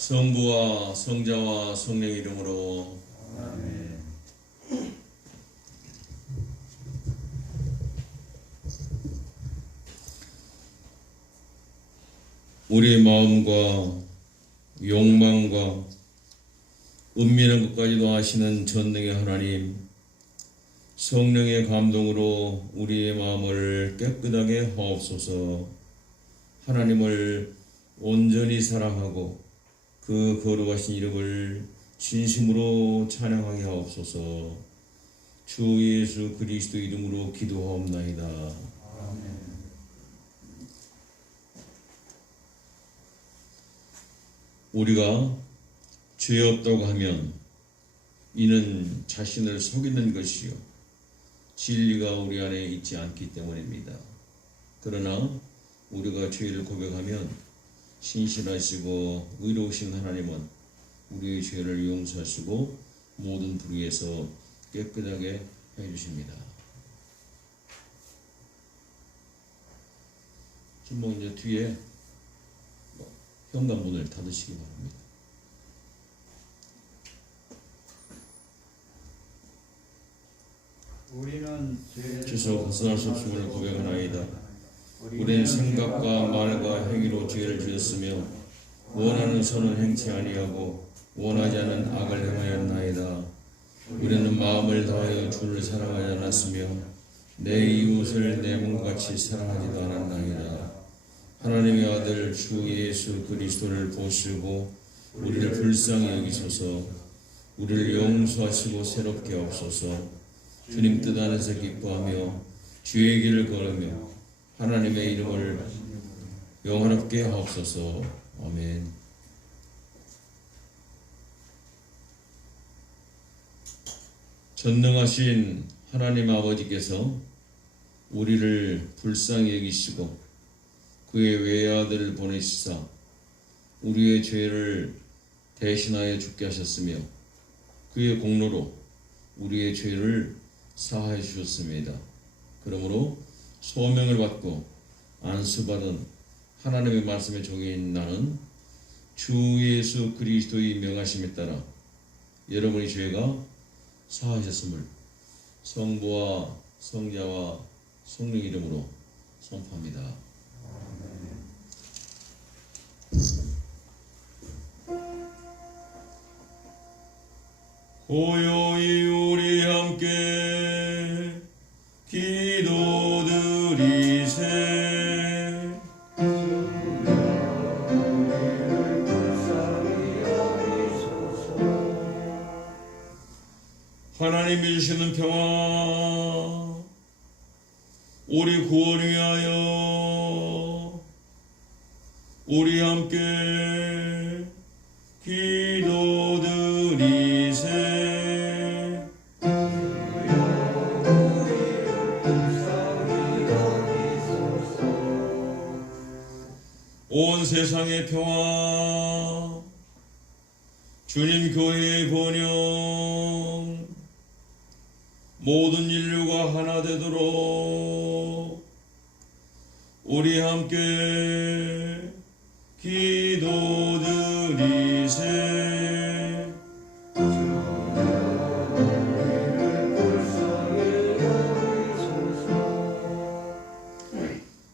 성부와 성자와 성령 이름으로 아멘. 우리의 마음과 욕망과 은밀한 것까지도 아시는 전능의 하나님, 성령의 감동으로 우리의 마음을 깨끗하게 하옵소서. 하나님을 온전히 사랑하고 그 거룩하신 이름을 진심으로 찬양하게 하옵소서. 주 예수 그리스도 이름으로 기도하옵나이다. 아멘. 우리가 죄 없다고 하면 이는 자신을 속이는 것이요 진리가 우리 안에 있지 않기 때문입니다. 그러나 우리가 죄를 고백하면 신실하시고 의로우신 하나님은 우리의 죄를 용서하시고 모든 불의에서 깨끗하게 해주십니다. 좀 이제 뒤에 현관문을 닫으시기 바랍니다. 우리는 죄에서 벗어날 수 없음을 고백하나이다. 우리는 생각과 말과 행위로 죄를 지었으며 원하는 선은 행치 아니하고 원하지 않은 악을 행하였나이다. 우리는 마음을 다하여 주를 사랑하지 않았으며 내 이웃을 내 몸같이 사랑하지도 않았나이다. 하나님의 아들 주 예수 그리스도를 보시고 우리를 불쌍히 여기소서. 우리를 용서하시고 새롭게 하옵소서. 주님 뜻 안에서 기뻐하며 주의 길을 걸으며 하나님의 이름을 영원롭게 하옵소서. 아멘. 전능하신 하나님 아버지께서 우리를 불쌍히 여기시고 그의 외아들을 보내시사 우리의 죄를 대신하여 죽게 하셨으며 그의 공로로 우리의 죄를 사하여 주셨습니다. 그러므로 소명을 받고 안수받은 하나님의 말씀의 종인 나는 주 예수 그리스도의 명하심에 따라 여러분의 죄가 사하셨음을 성부와 성자와 성령 이름으로 선포합니다. 고요히 우리 함께 기도드리세. 하나님이 주시는 평화 우리 구원 위하여 우리 함께 기도드리세. 온 세상의 평화 주님 교회의 번영 모든 인류가 하나 되도록 우리 함께 기도드리세.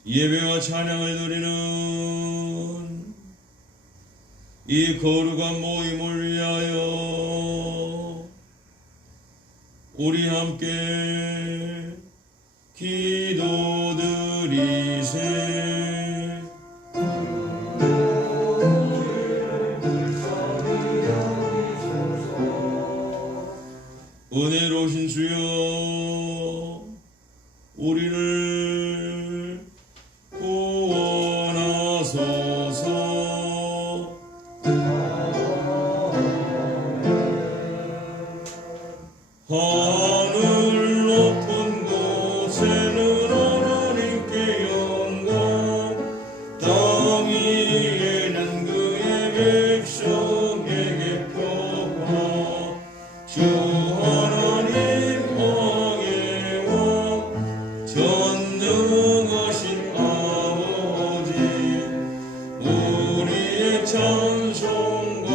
예배와 찬양을 드리는 이 거룩한 모임을 위하여 우리 함께 기도드리세. 은혜로우신 주여 우리를 구원하소서. 하늘 높은 곳에는 하나님께 영광, 땅 위에는 그의 백성에게 평화. 주 하나님 왕의 왕 전능하신 아버지 우리의 찬송과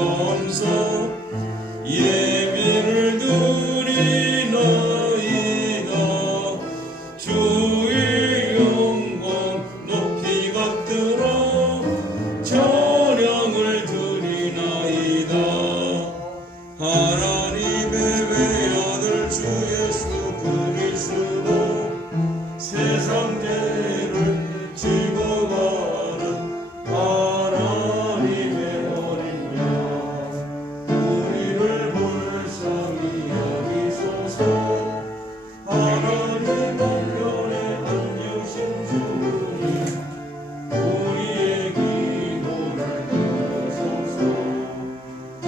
감사 예배를 드리나이다. 주의 영광 높이 받들어 찬양을 드리나이다. 하나님의 외아들 주 예수 그리스도 세상 죄를 짊어가는 하나님의 어린 양, 우리를 불쌍히 여기소서. 하나님 편에 앉으신 주님, 우리의 기도를 들으소서. 주님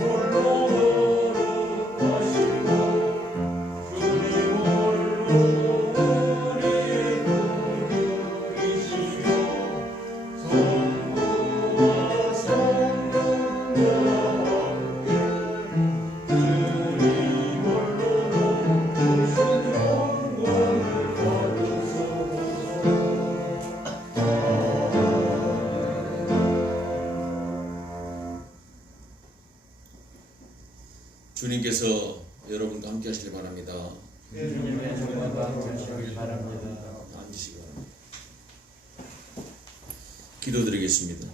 홀로 거룩하시고 주님 홀로 우리의 구주이시며 성부와 성령과 함께 주님 홀로 높으신 영광을 받으소서. 주님께서 여러분과 함께 하시길 바랍니다. 주님의 정말과 함께 바랍니다. 앉으시기 바랍니다. 기도드리겠습니다.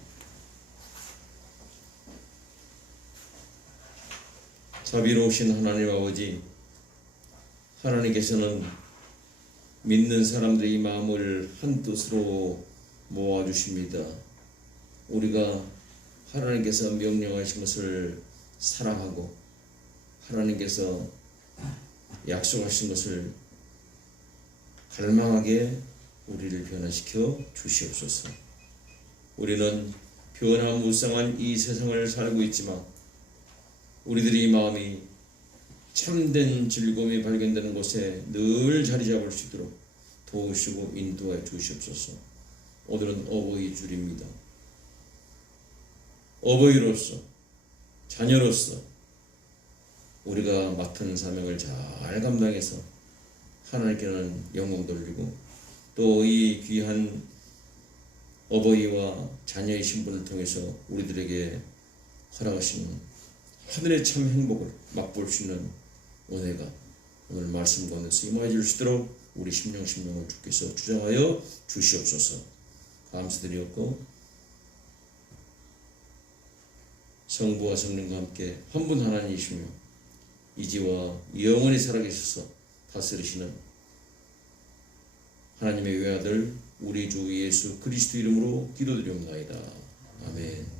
자비로우신 하나님 아버지, 하나님께서는 믿는 사람들의 마음을 한 뜻으로 모아주십니다. 우리가 하나님께서 명령하신 것을 사랑하고 하나님께서 약속하신 것을 갈망하게 우리를 변화시켜 주시옵소서. 우리는 변화무쌍한 이 세상을 살고 있지만 우리들의 마음이 참된 즐거움이 발견되는 곳에 늘 자리 잡을 수 있도록 도우시고 인도해 주시옵소서. 오늘은 어버이 주일입니다. 어버이로서, 자녀로서 우리가 맡은 사명을 잘 감당해서 하나님께는 영광 돌리고 또 이 귀한 어버이와 자녀의 신분을 통해서 우리들에게 허락하시는 하늘의 참 행복을 맛볼 수 있는 은혜가 오늘 말씀 가운데서 임하여 줄 수 있도록 우리 심령을 주께서 주장하여 주시옵소서. 감사드리옵고 성부와 성령과 함께 한 분 하나님이시며 이제와 영원히 살아계셔서 다스리시는 하나님의 외아들 우리 주 예수 그리스도 이름으로 기도드리옵나이다. 아멘.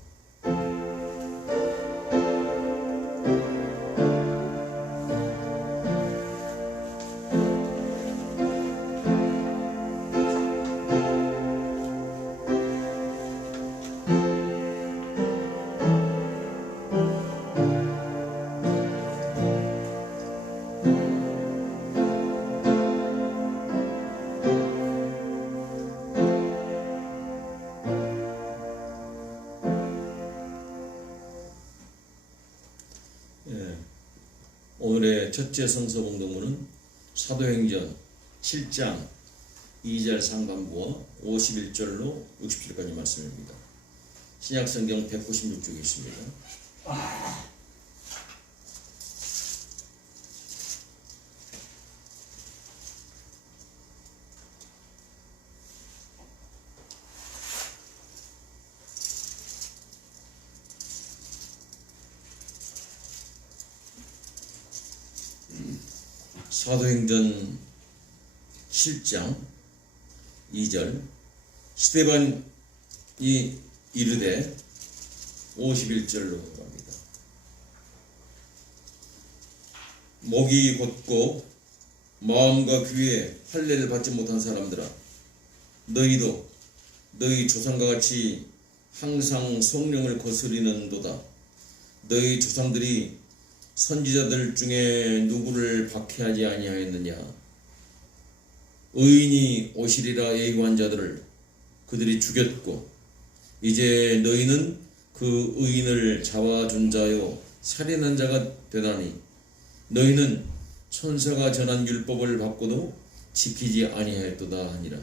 오늘의 첫째 성서 공동문은 사도행전 7장 2절 상반부와 51절로 60절까지 말씀입니다. 신약성경 196쪽에 있습니다. 사도행전 7장 2절 스데반이 이르되 51절로 갑니다. 목이 곧고 마음과 귀에 할례를 받지 못한 사람들아, 너희도 너희 조상과 같이 항상 성령을 거스리는도다. 너희 조상들이 선지자들 중에 누구를 박해하지 아니하였느냐? 의인이 오시리라 예고한 자들을 그들이 죽였고 이제 너희는 그 의인을 잡아준 자요 살인한 자가 되나니 너희는 천사가 전한 율법을 받고도 지키지 아니하였도다 하니라.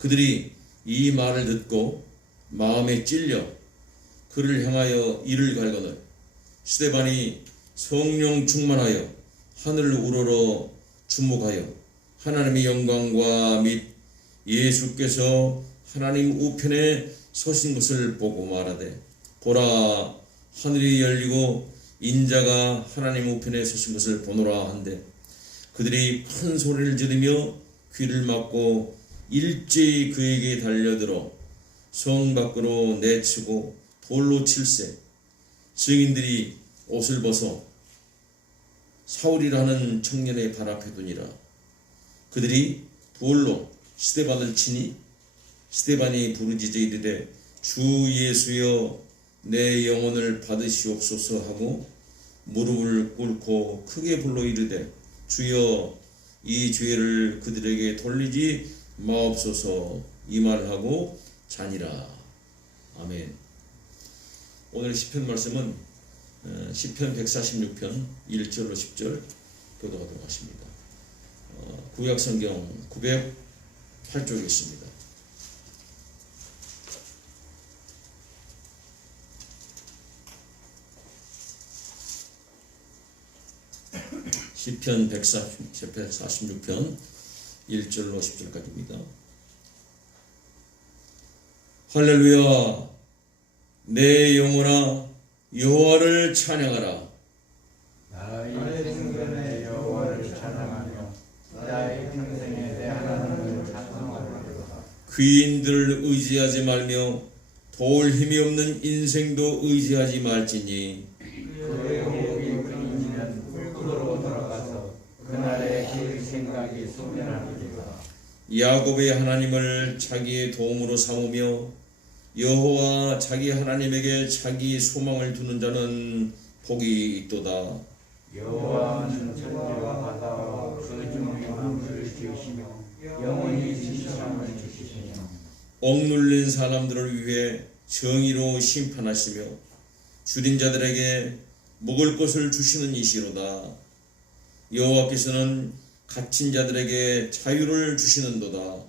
그들이 이 말을 듣고 마음에 찔려 그 그를 향하여 이를 갈거늘 스데반이 성령 충만하여 하늘을 우러러 주목하여 하나님의 영광과 및 예수께서 하나님 우편에 서신 것을 보고 말하되 보라 하늘이 열리고 인자가 하나님 우편에 서신 것을 보노라 한데 그들이 큰 소리를 지르며 귀를 막고 일제히 그에게 달려들어 성 밖으로 내치고 돌로 칠세 증인들이 옷을 벗어 사울이라는 청년의 발 앞에 두니라. 그들이 돌로 스데반을 치니 스데반이 부르짖어 이르되 주 예수여 내 영혼을 받으시옵소서 하고 무릎을 꿇고 크게 불러 이르되 주여 이 죄를 그들에게 돌리지 마옵소서 이 말하고 자니라. 아멘. 오늘 시편 말씀은 시편 146편 1절로 10절 교독하도록 하십니다. 구약성경 908쪽에 있습니다. 시편 146편 1절로 10절까지입니다. 할렐루야 내 영혼아 여호와를 찬양하라. 나의 생전에 여호와를 찬양하며 나의 평생에 내 하나님을 찬송하리로다. 귀인들을 의지하지 말며 도울 힘이 없는 인생도 의지하지 말지니 그의 호흡이 끊이면 흙으로 돌아가서 그날의 그 생각이 소멸하리로다. 야곱의 하나님을 자기의 도움으로 삼으며 여호와 자기 하나님에게 자기 소망을 두는 자는 복이 있도다. 여호와는 천지와 바다와 그 중의 만물을 지으시며 영원히 진실함을 지키시며 억눌린 사람들을 위해 정의로 심판하시며 줄인 자들에게 먹을 것을 주시는 이시로다. 여호와께서는 갇힌 자들에게 자유를 주시는도다.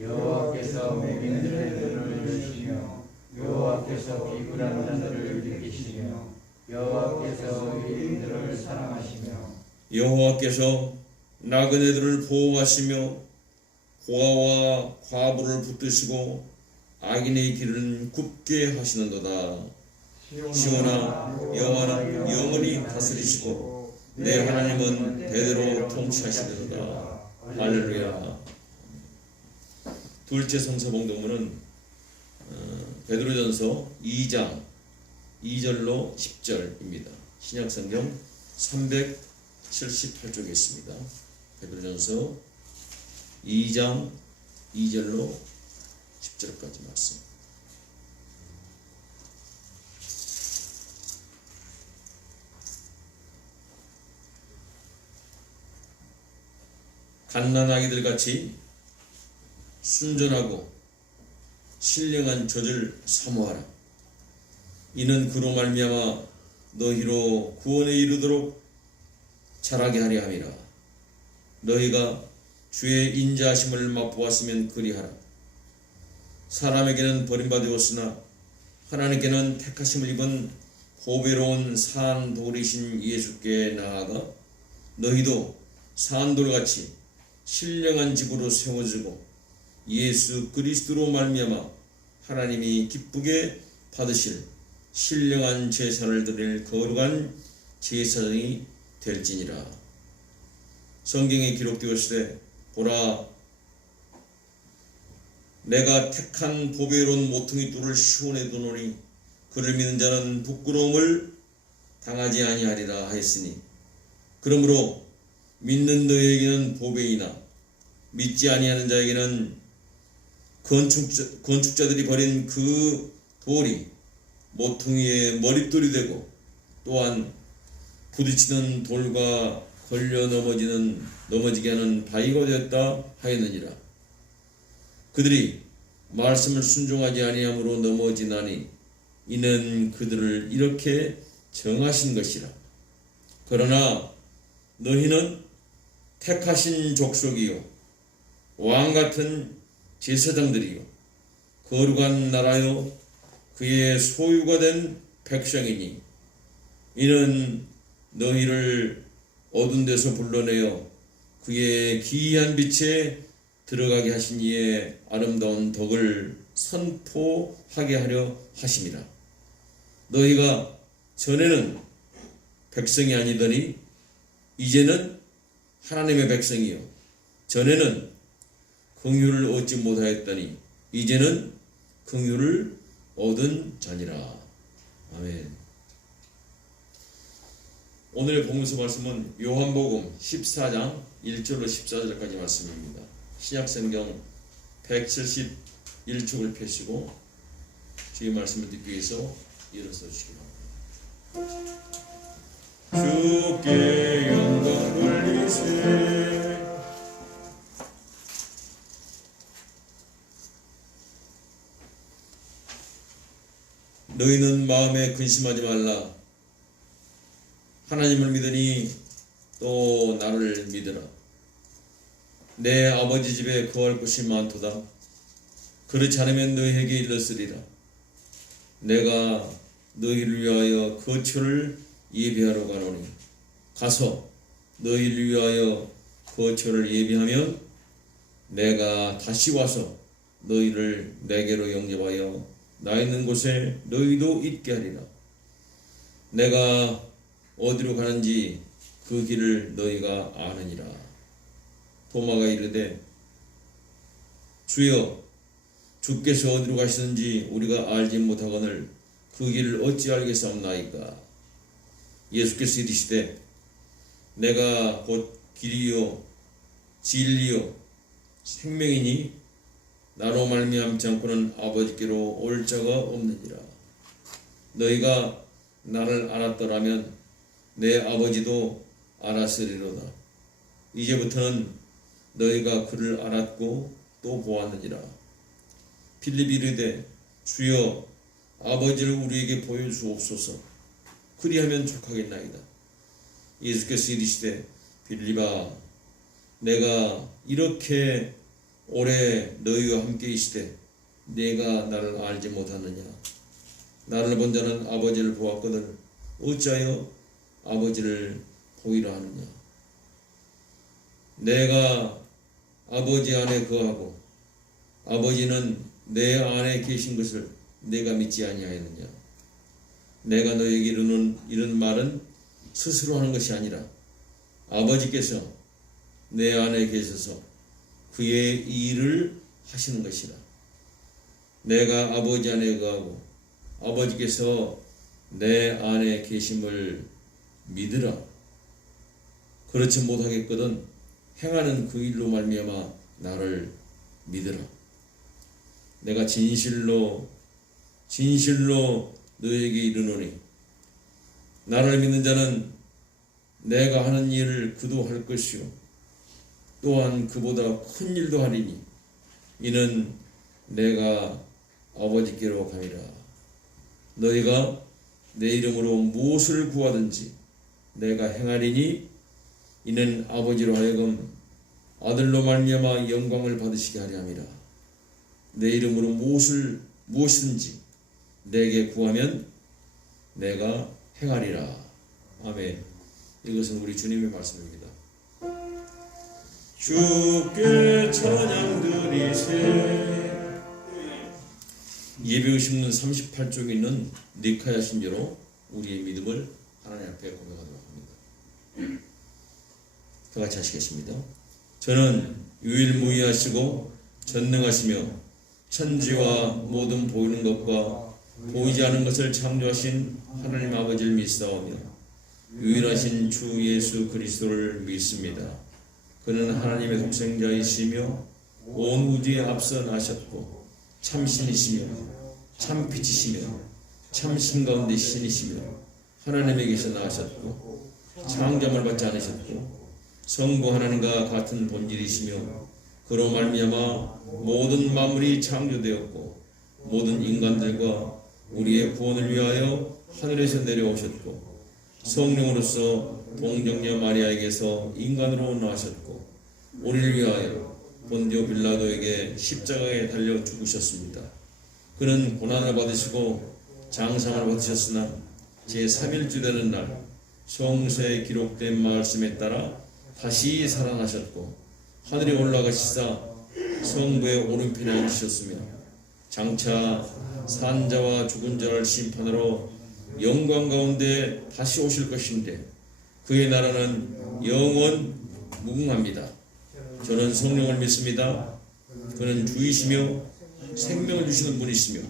여호와께서 먹이는 자들을 주시며 여호와께서 비굴한 자들을 느끼시며 여호와께서 의인들을 사랑하시며 여호와께서 나그네들을 보호하시며 고아와 과부를 붙드시고 악인의 길은 굽게 하시는도다. 시온아 여호와는 영원히 다스리시고 내 하나님은 대대로 통치하시리로다. 할렐루야. 둘째 성서봉독문은 베드로전서 2장 2절로 10절입니다. 신약성경 378쪽에 있습니다. 베드로전서 2장 2절로 10절까지 말씀. 갓난아기들 같이 순전하고 신령한 젖을 사모하라. 이는 그로 말미암아 너희로 구원에 이르도록 자라게 하려 함이라. 너희가 주의 인자하심을 맛보았으면 그리하라. 사람에게는 버림받았으나 하나님께는 택하심을 입은 보배로운 산돌이신 예수께 나아가 너희도 산돌같이 신령한 집으로 세워지고 예수 그리스도로 말미암아 하나님이 기쁘게 받으실 신령한 제사를 드릴 거룩한 제사장이 될지니라. 성경에 기록되었으되 보라 내가 택한 보배로운 모퉁이 돌을 시온에 두노니 그를 믿는 자는 부끄러움을 당하지 아니하리라 하였으니 그러므로 믿는 너희에게는 보배이나 믿지 아니하는 자에게는 건축자들이 버린 그 돌이 모퉁이의 머릿돌이 되고 또한 부딪히는 돌과 걸려 넘어지게 하는 바위가 되었다 하였느니라. 그들이 말씀을 순종하지 아니함으로 넘어지나니 이는 그들을 이렇게 정하신 것이라. 그러나 너희는 택하신 족속이요 왕같은 제사장들이요 거룩한 나라요 그의 소유가 된 백성이니 이는 너희를 어두운 데서 불러내어 그의 기이한 빛에 들어가게 하신 이의 아름다운 덕을 선포하게 하려 하심이라. 너희가 전에는 백성이 아니더니 이제는 하나님의 백성이요 전에는 긍휼을 얻지 못하였더니 이제는 긍휼을 얻은 자니라. 아멘. 오늘의 본문서 말씀은 요한복음 14장 1절로 14절까지 말씀입니다. 신약성경 171쪽을 펴시고 주의 말씀을 듣기 위해서 일어서 주시기 바랍니다. 주께 영광 돌리세. 너희는 마음에 근심하지 말라. 하나님을 믿으니 또 나를 믿으라. 내 아버지 집에 거할 곳이 많도다. 그렇지 않으면 너희에게 일렀으리라. 내가 너희를 위하여 거처를 예비하러 가노니 가서 너희를 위하여 거처를 예비하면 내가 다시 와서 너희를 내게로 영접하여 나 있는 곳에 너희도 있게 하리라. 내가 어디로 가는지 그 길을 너희가 아느니라. 도마가 이르되 주여 주께서 어디로 가시는지 우리가 알지 못하거늘 그 길을 어찌 알겠사옵나이까. 예수께서 이르시되 내가 곧 길이요 진리요 생명이니 나로 말미암지 않고는 아버지께로 올 자가 없느니라. 너희가 나를 알았더라면 내 아버지도 알았으리로다. 이제부터는 너희가 그를 알았고 또 보았느니라. 빌립이 이르되 주여 아버지를 우리에게 보여주옵소서. 그리하면 족하겠나이다. 예수께서 이르시되 빌립아 내가 이렇게 오래 너희와 함께 있으되 네가 나를 알지 못하느냐. 나를 본 자는 아버지를 보았거든 어찌하여 아버지를 보이라 하느냐. 내가 아버지 안에 거하고 아버지는 내 안에 계신 것을 내가 믿지 아니하였느냐. 내가 너에게 이런 말은 스스로 하는 것이 아니라 아버지께서 내 안에 계셔서 그의 일을 하시는 것이라. 내가 아버지 안에 거하고 아버지께서 내 안에 계심을 믿으라. 그렇지 못하겠거든 행하는 그 일로 말미암아 나를 믿으라. 내가 진실로 너에게 이르노니 나를 믿는 자는 내가 하는 일을 그도 할 것이요 또한 그보다 큰 일도 하리니 이는 내가 아버지께로 가리라. 너희가 내 이름으로 무엇을 구하든지 내가 행하리니 이는 아버지로 하여금 아들로 말미암아 영광을 받으시게 하려 함이라. 내 이름으로 무엇이든지 내게 구하면 내가 행하리라. 아멘. 이것은 우리 주님의 말씀입니다. 주께 찬양 드리세. 예배의식문 38쪽에 있는 니카야 신조로 우리의 믿음을 하나님 앞에 고백하도록 합니다. 다 같이 하시겠습니다. 저는 유일무이하시고 전능하시며 천지와 모든 보이는 것과 보이지 않는 것을 창조하신 하나님 아버지를 믿사오며 유일하신 주 예수 그리스도를 믿습니다. 그는 하나님의 독생자이시며 온 우주에 앞서 나셨고 참신이시며 참빛이시며 참신 가운데 신이시며 하나님에게서 나셨고 창조함을 받지 않으셨고 성부 하나님과 같은 본질이시며 그로 말미암아 모든 만물이 창조되었고 모든 인간들과 우리의 구원을 위하여 하늘에서 내려오셨고 성령으로서 동정녀 마리아에게서 인간으로 나셨고 우리를 위하여 본디오 빌라도에게 십자가에 달려 죽으셨습니다. 그는 고난을 받으시고 장상을 받으셨으나 제3일주 되는 날 성서에 기록된 말씀에 따라 다시 살아나셨고 하늘에 올라가시사 성부의 오른편에 앉으셨으며 장차 산자와 죽은 자를 심판하러 영광 가운데 다시 오실 것인데 그의 나라는 영원 무궁합니다. 저는 성령을 믿습니다. 그는 주이시며 생명을 주시는 분이시며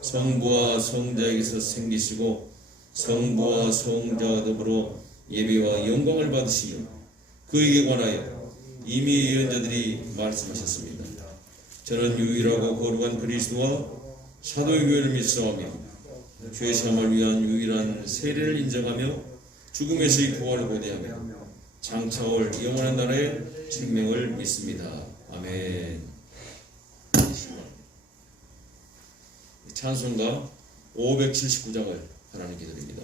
성부와 성자에게서 생기시고 성부와 성자와 더불어 예배와 영광을 받으시며 그에게 관하여 이미 예언자들이 말씀하셨습니다. 저는 유일하고 거룩한 그리스도와 사도의 교회를 믿사오며 죄사함을 위한 유일한 세례를 인정하며 죽음에서의 부활을 고대하며 장차올 영원한 나라의 생명을 믿습니다. 아멘. 찬송가 579장을 하나님께 드립니다.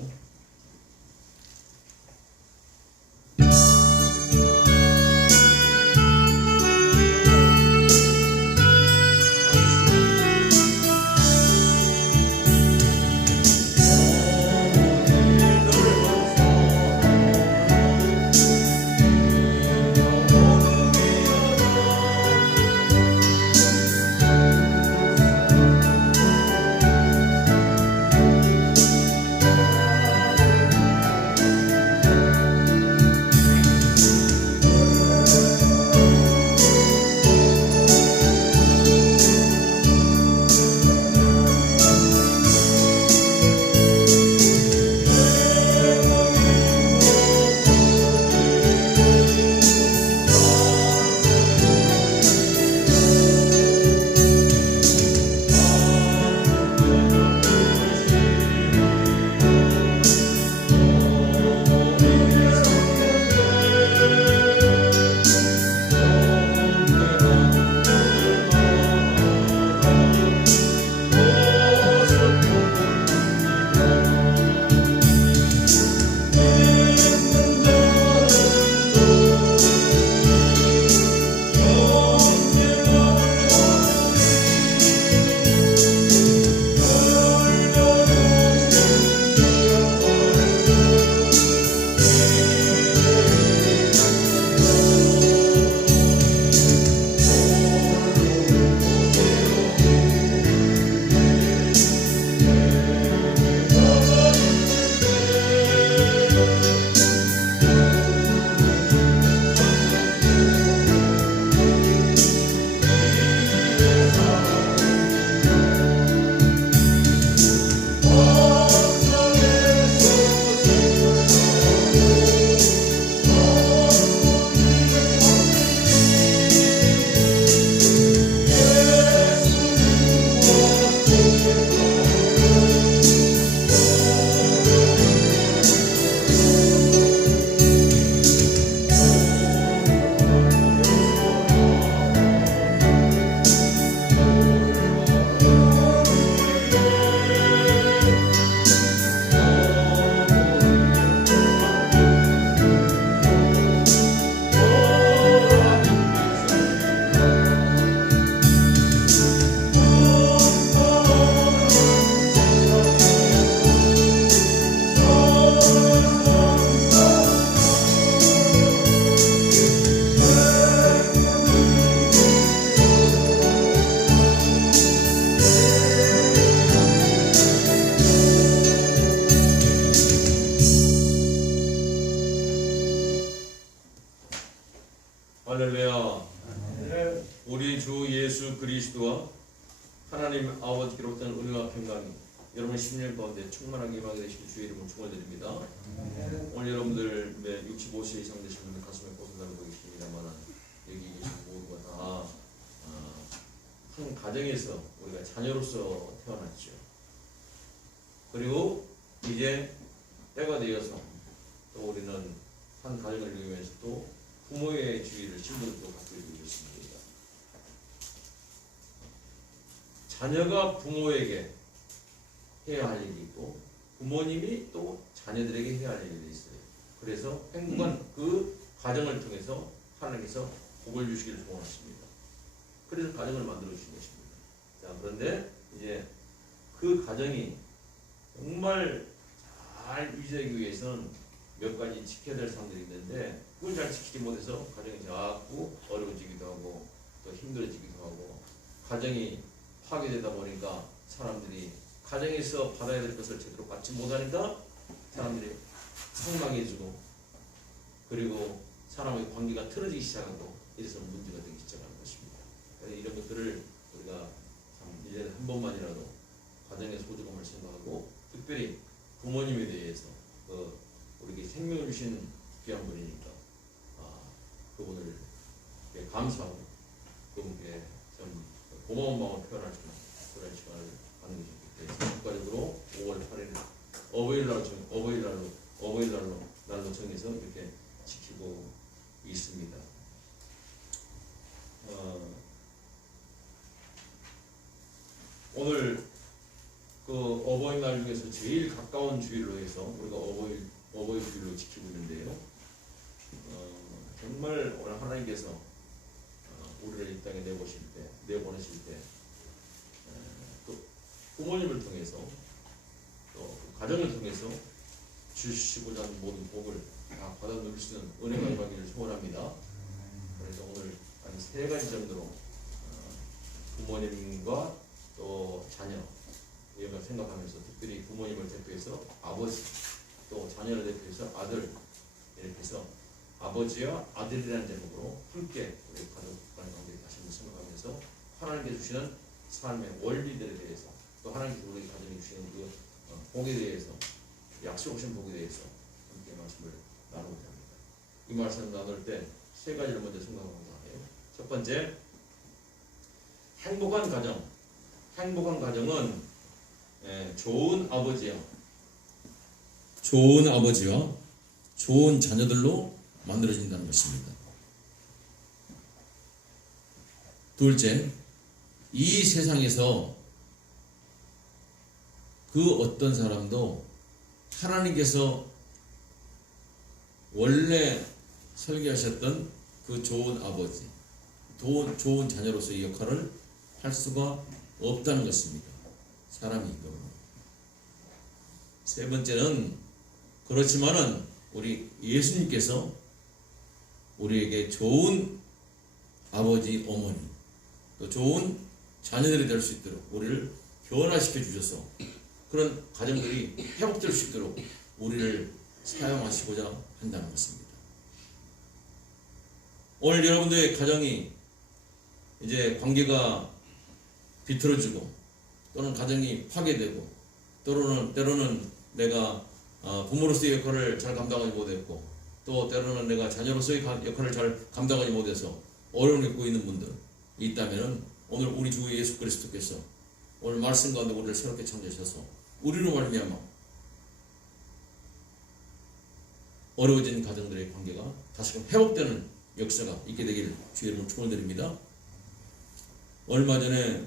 할렐루야. 우리 주 예수 그리스도와 하나님 아버지께로 된 은혜와 평강이 여러분 10년 가운데 충만하게 임하게 되시길 주의 이름으로 축원드립니다. 오늘 여러분들 65세 이상 되신 분들 가슴에 꽃을 달고 계십니다만 여기 계신 모두가 다 한 가정에서 우리가 자녀로서 태어났죠. 그리고 이제 때가 되어서 또 우리는 한 가정을 이루면서 또 부모의 주의를 신분도 갖고 있습니다. 자녀가 부모에게 해야 할 일이 있고 부모님이 또 자녀들에게 해야 할 일이 있어요. 그래서 행복한 그 가정을 통해서 하나님께서 복을 주시기를 소원하십니다. 그래서 가정을 만들어 주신 것입니다. 자, 그런데 이제 그 가정이 정말 잘 유지하기 위해서는 몇 가지 지켜야 될 사항들이 있는데 그걸 잘 지키지 못해서 가정이 자꾸 어려워지기도 하고 또 힘들어지기도 하고 가정이 파괴되다 보니까 사람들이 가정에서 받아야 될 것을 제대로 받지 못하니까 사람들이 상망해지고 그리고 사람의 관계가 틀어지기 시작하고 이래서 문제가 되기 시작하는 것입니다. 이런 것들을 우리가 참 1년에 한 번만이라도 가정의 소중함을 생각하고 특별히 부모님에 대해서 우리에게 생명을 주신 귀한 분이니까 그분을 감사하고 그분께 좀 고마운 마음을 표현할 수 있는 그런 시간을 갖는 것입니다. 국가적으로 5월 8일 어버이날로 정해서 이렇게 지키고 있습니다. 오늘 그 어버이날 중에서 제일 가까운 주일로 해서 우리가 어버이 주일로 지키고 있는데요. 정말 오늘 하나님께서 우리를 이 땅에 내보내실 때 또 부모님을 통해서 또 그 가정을 통해서 주시고자 하는 모든 복을 다 받아 누릴 수 있는 은혜가 임하기를 소원합니다. 그래서 오늘 한 3가지 정도로 부모님과 또 자녀 이걸 생각하면서 특별히 부모님을 대표해서 아버지 또 자녀를 대표해서 아들 이렇게 해서 아버지와 아들이라는 제목으로 함께 우리 가족 간의 관계를 다시 한번 생각하면서 하나님께 주시는 삶의 원리들에 대해서 또 하나님께서 우리 가정에 주시는 그 복에 대해서 약속하신 복에 대해서 함께 말씀을 나누고자 합니다. 이 말씀을 나눌 때 3가지를 먼저 생각하고자 해요. 첫 번째, 행복한 가정. 행복한 가정은 좋은 아버지와 좋은 자녀들로 만들어진다는 것입니다. 둘째, 이 세상에서 그 어떤 사람도 하나님께서 원래 설계하셨던 그 좋은 아버지, 좋은 자녀로서의 역할을 할 수가 없다는 것입니다. 사람이 있거든요. 세 번째는 그렇지만은 우리 예수님께서 우리에게 좋은 아버지, 어머니, 또 좋은 자녀들이 될 수 있도록 우리를 변화시켜 주셔서 그런 가정들이 회복될 수 있도록 우리를 사용하시고자 한다는 것입니다. 오늘 여러분들의 가정이 이제 관계가 비틀어지고 또는 가정이 파괴되고 때로는 내가 부모로서의 역할을 잘 감당하지 못했고 또 때로는 내가 자녀로서의 역할을 잘 감당하지 못해서 어려움을 겪고 있는 분들 있다면 오늘 우리 주 예수 그리스도께서 오늘 말씀 가운데 우리를 새롭게 창조하셔서 우리로 말미암아 어려워진 가정들의 관계가 다시금 회복되는 역사가 있게 되기를 주의 이름으로 축원드립니다. 얼마 전에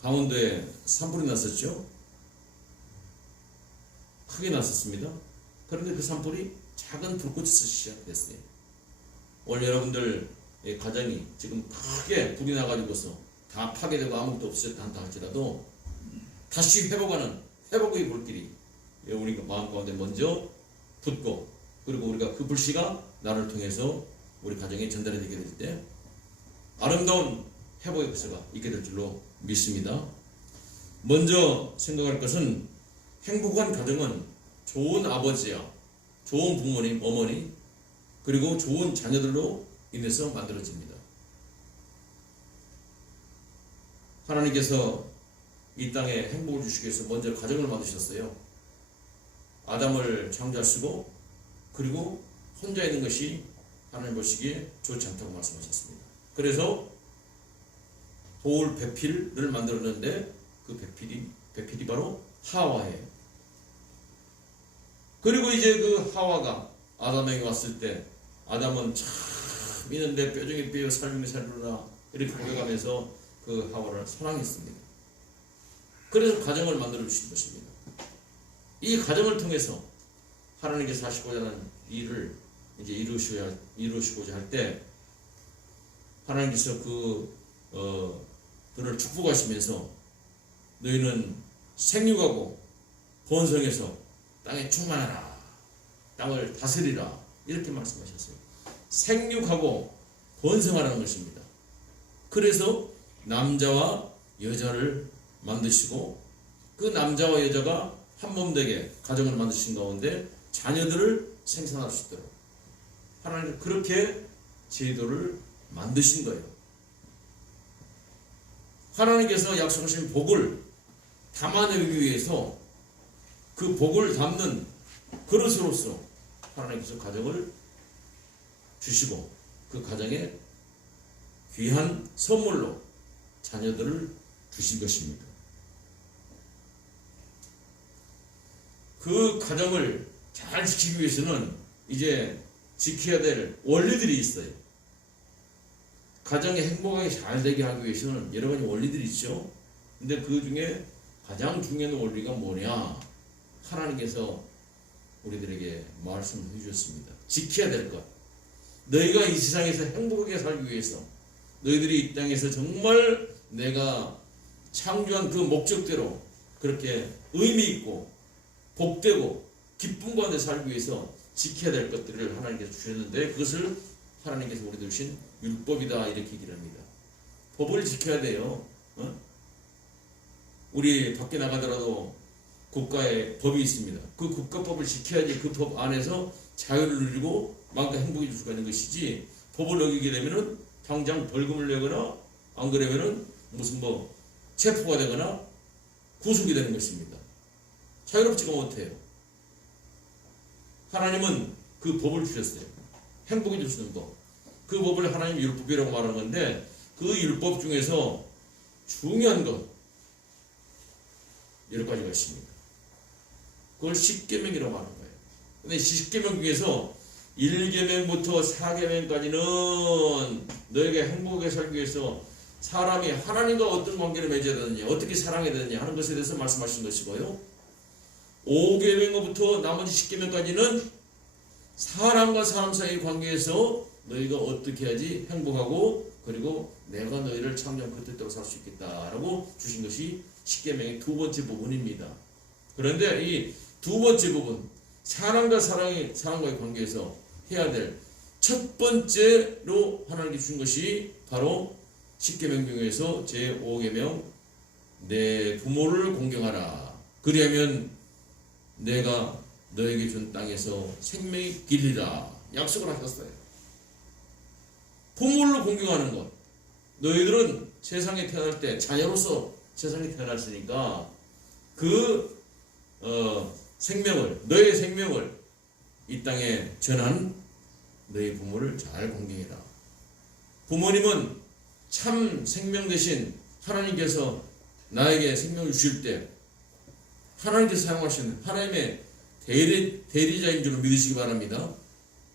강원도에 산불이 났었죠. 크게 났었습니다. 그런데 그 산불이 작은 불꽃에서 시작됐어요. 오늘 여러분들의 가정이 지금 크게 불이 나가지고서 다 파괴되고 아무것도 없어졌다 한다 할지라도 다시 회복하는 회복의 불길이 우리 마음 가운데 먼저 붙고 그리고 우리가 그 불씨가 나를 통해서 우리 가정에 전달이 되게 될 때 아름다운 회복의 역사가 있게 될 줄로 믿습니다. 먼저 생각할 것은 행복한 가정은 좋은 아버지야, 좋은 부모님, 어머니 그리고 좋은 자녀들로 인해서 만들어집니다. 하나님께서 이 땅에 행복을 주시기 위해서 먼저 가정을 만드셨어요. 아담을 창조하시고 그리고 혼자 있는 것이 하나님 보시기에 좋지 않다고 말씀하셨습니다. 그래서 도울 배필을 만들었는데 그 배필이 바로 하와예요. 그리고 이제 그 하와가 아담에게 왔을 때 아담은 참 있는데 뼈중에 뼈 살중에 살루라 이렇게 고백하면서 그 하와를 사랑했습니다. 그래서 가정을 만들어 주신 것입니다. 이 가정을 통해서 하나님께서 하시고자 하는 일을 이제 이루시고자 할 때 하나님께서 그 들을 축복하시면서 너희는 생육하고 번성해서 땅에 충만하라, 땅을 다스리라, 이렇게 말씀하셨어요. 생육하고 번성하라는 것입니다. 그래서 남자와 여자를 만드시고 그 남자와 여자가 한 몸 되게 가정을 만드신 가운데 자녀들을 생산할 수 있도록 하나님 그렇게 제도를 만드신 거예요. 하나님께서 약속하신 복을 담아내기 위해서 그 복을 담는 그릇으로서 하나님께서 가정을 주시고 그 가정에 귀한 선물로 자녀들을 주신 것입니다. 그 가정을 잘 지키기 위해서는 이제 지켜야 될 원리들이 있어요. 가정이 행복하게 잘 되게 하기 위해서는 여러 가지 원리들이 있죠. 근데 그 중에 가장 중요한 원리가 뭐냐? 하나님께서 우리들에게 말씀을 해주셨습니다. 지켜야 될 것. 너희가 이 세상에서 행복하게 살기 위해서 너희들이 이 땅에서 정말 내가 창조한 그 목적대로 그렇게 의미 있고 복되고 기쁨 가운데 살기 위해서 지켜야 될 것들을 하나님께서 주셨는데 그것을 하나님께서 우리들 주신 율법이다 이렇게 얘기를 합니다. 법을 지켜야 돼요. 우리 밖에 나가더라도 국가에 법이 있습니다. 그 국가법을 지켜야지 그 법 안에서 자유를 누리고 마음껏 행복해질 수가 있는 것이지, 법을 어기게 되면은 당장 벌금을 내거나 안 그러면은 무슨 뭐 체포가 되거나 구속이 되는 것입니다. 자유롭지가 못해요. 하나님은 그 법을 주셨어요. 행복해질 수 있는 법. 그 법을 하나님 율법이라고 말하는 건데 그 율법 중에서 중요한 것 여러 가지가 있습니다. 그걸 십계명이라고 하는 거예요. 근데 십계명 중에서 1계명부터 4계명까지는 너에게 행복하게 살기 위해서 사람이 하나님과 어떤 관계를 맺어야 되느냐, 어떻게 사랑해야 되느냐 하는 것에 대해서 말씀하신 것이고요. 5계명부터 나머지 10계명까지는 사람과 사람 사이의 관계에서 너희가 어떻게 해야지 행복하고 그리고 내가 너희를 창조한 그 뜻대로 살 수 있겠다라고 주신 것이 10계명의 두 번째 부분입니다. 그런데 이 두 번째 부분, 사람과 사람과의 관계에서 해야 될 첫 번째로 하나님께 주신 것이 바로 10계명 중에서 제5계명 내 부모를 공경하라. 그리하면 내가 너에게 준 땅에서 생명이 길리라 약속을 하셨어요. 부모를 공경하는 것. 너희들은 세상에 태어날 때 자녀로서 세상에 태어났으니까 그 생명을, 너의 생명을 이 땅에 전한 너희 부모를 잘 공경해라. 부모님은 참 생명 대신 하나님께서 나에게 생명을 주실 때 하나님께서 사용하시는 하나님의 대리자인 줄 믿으시기 바랍니다.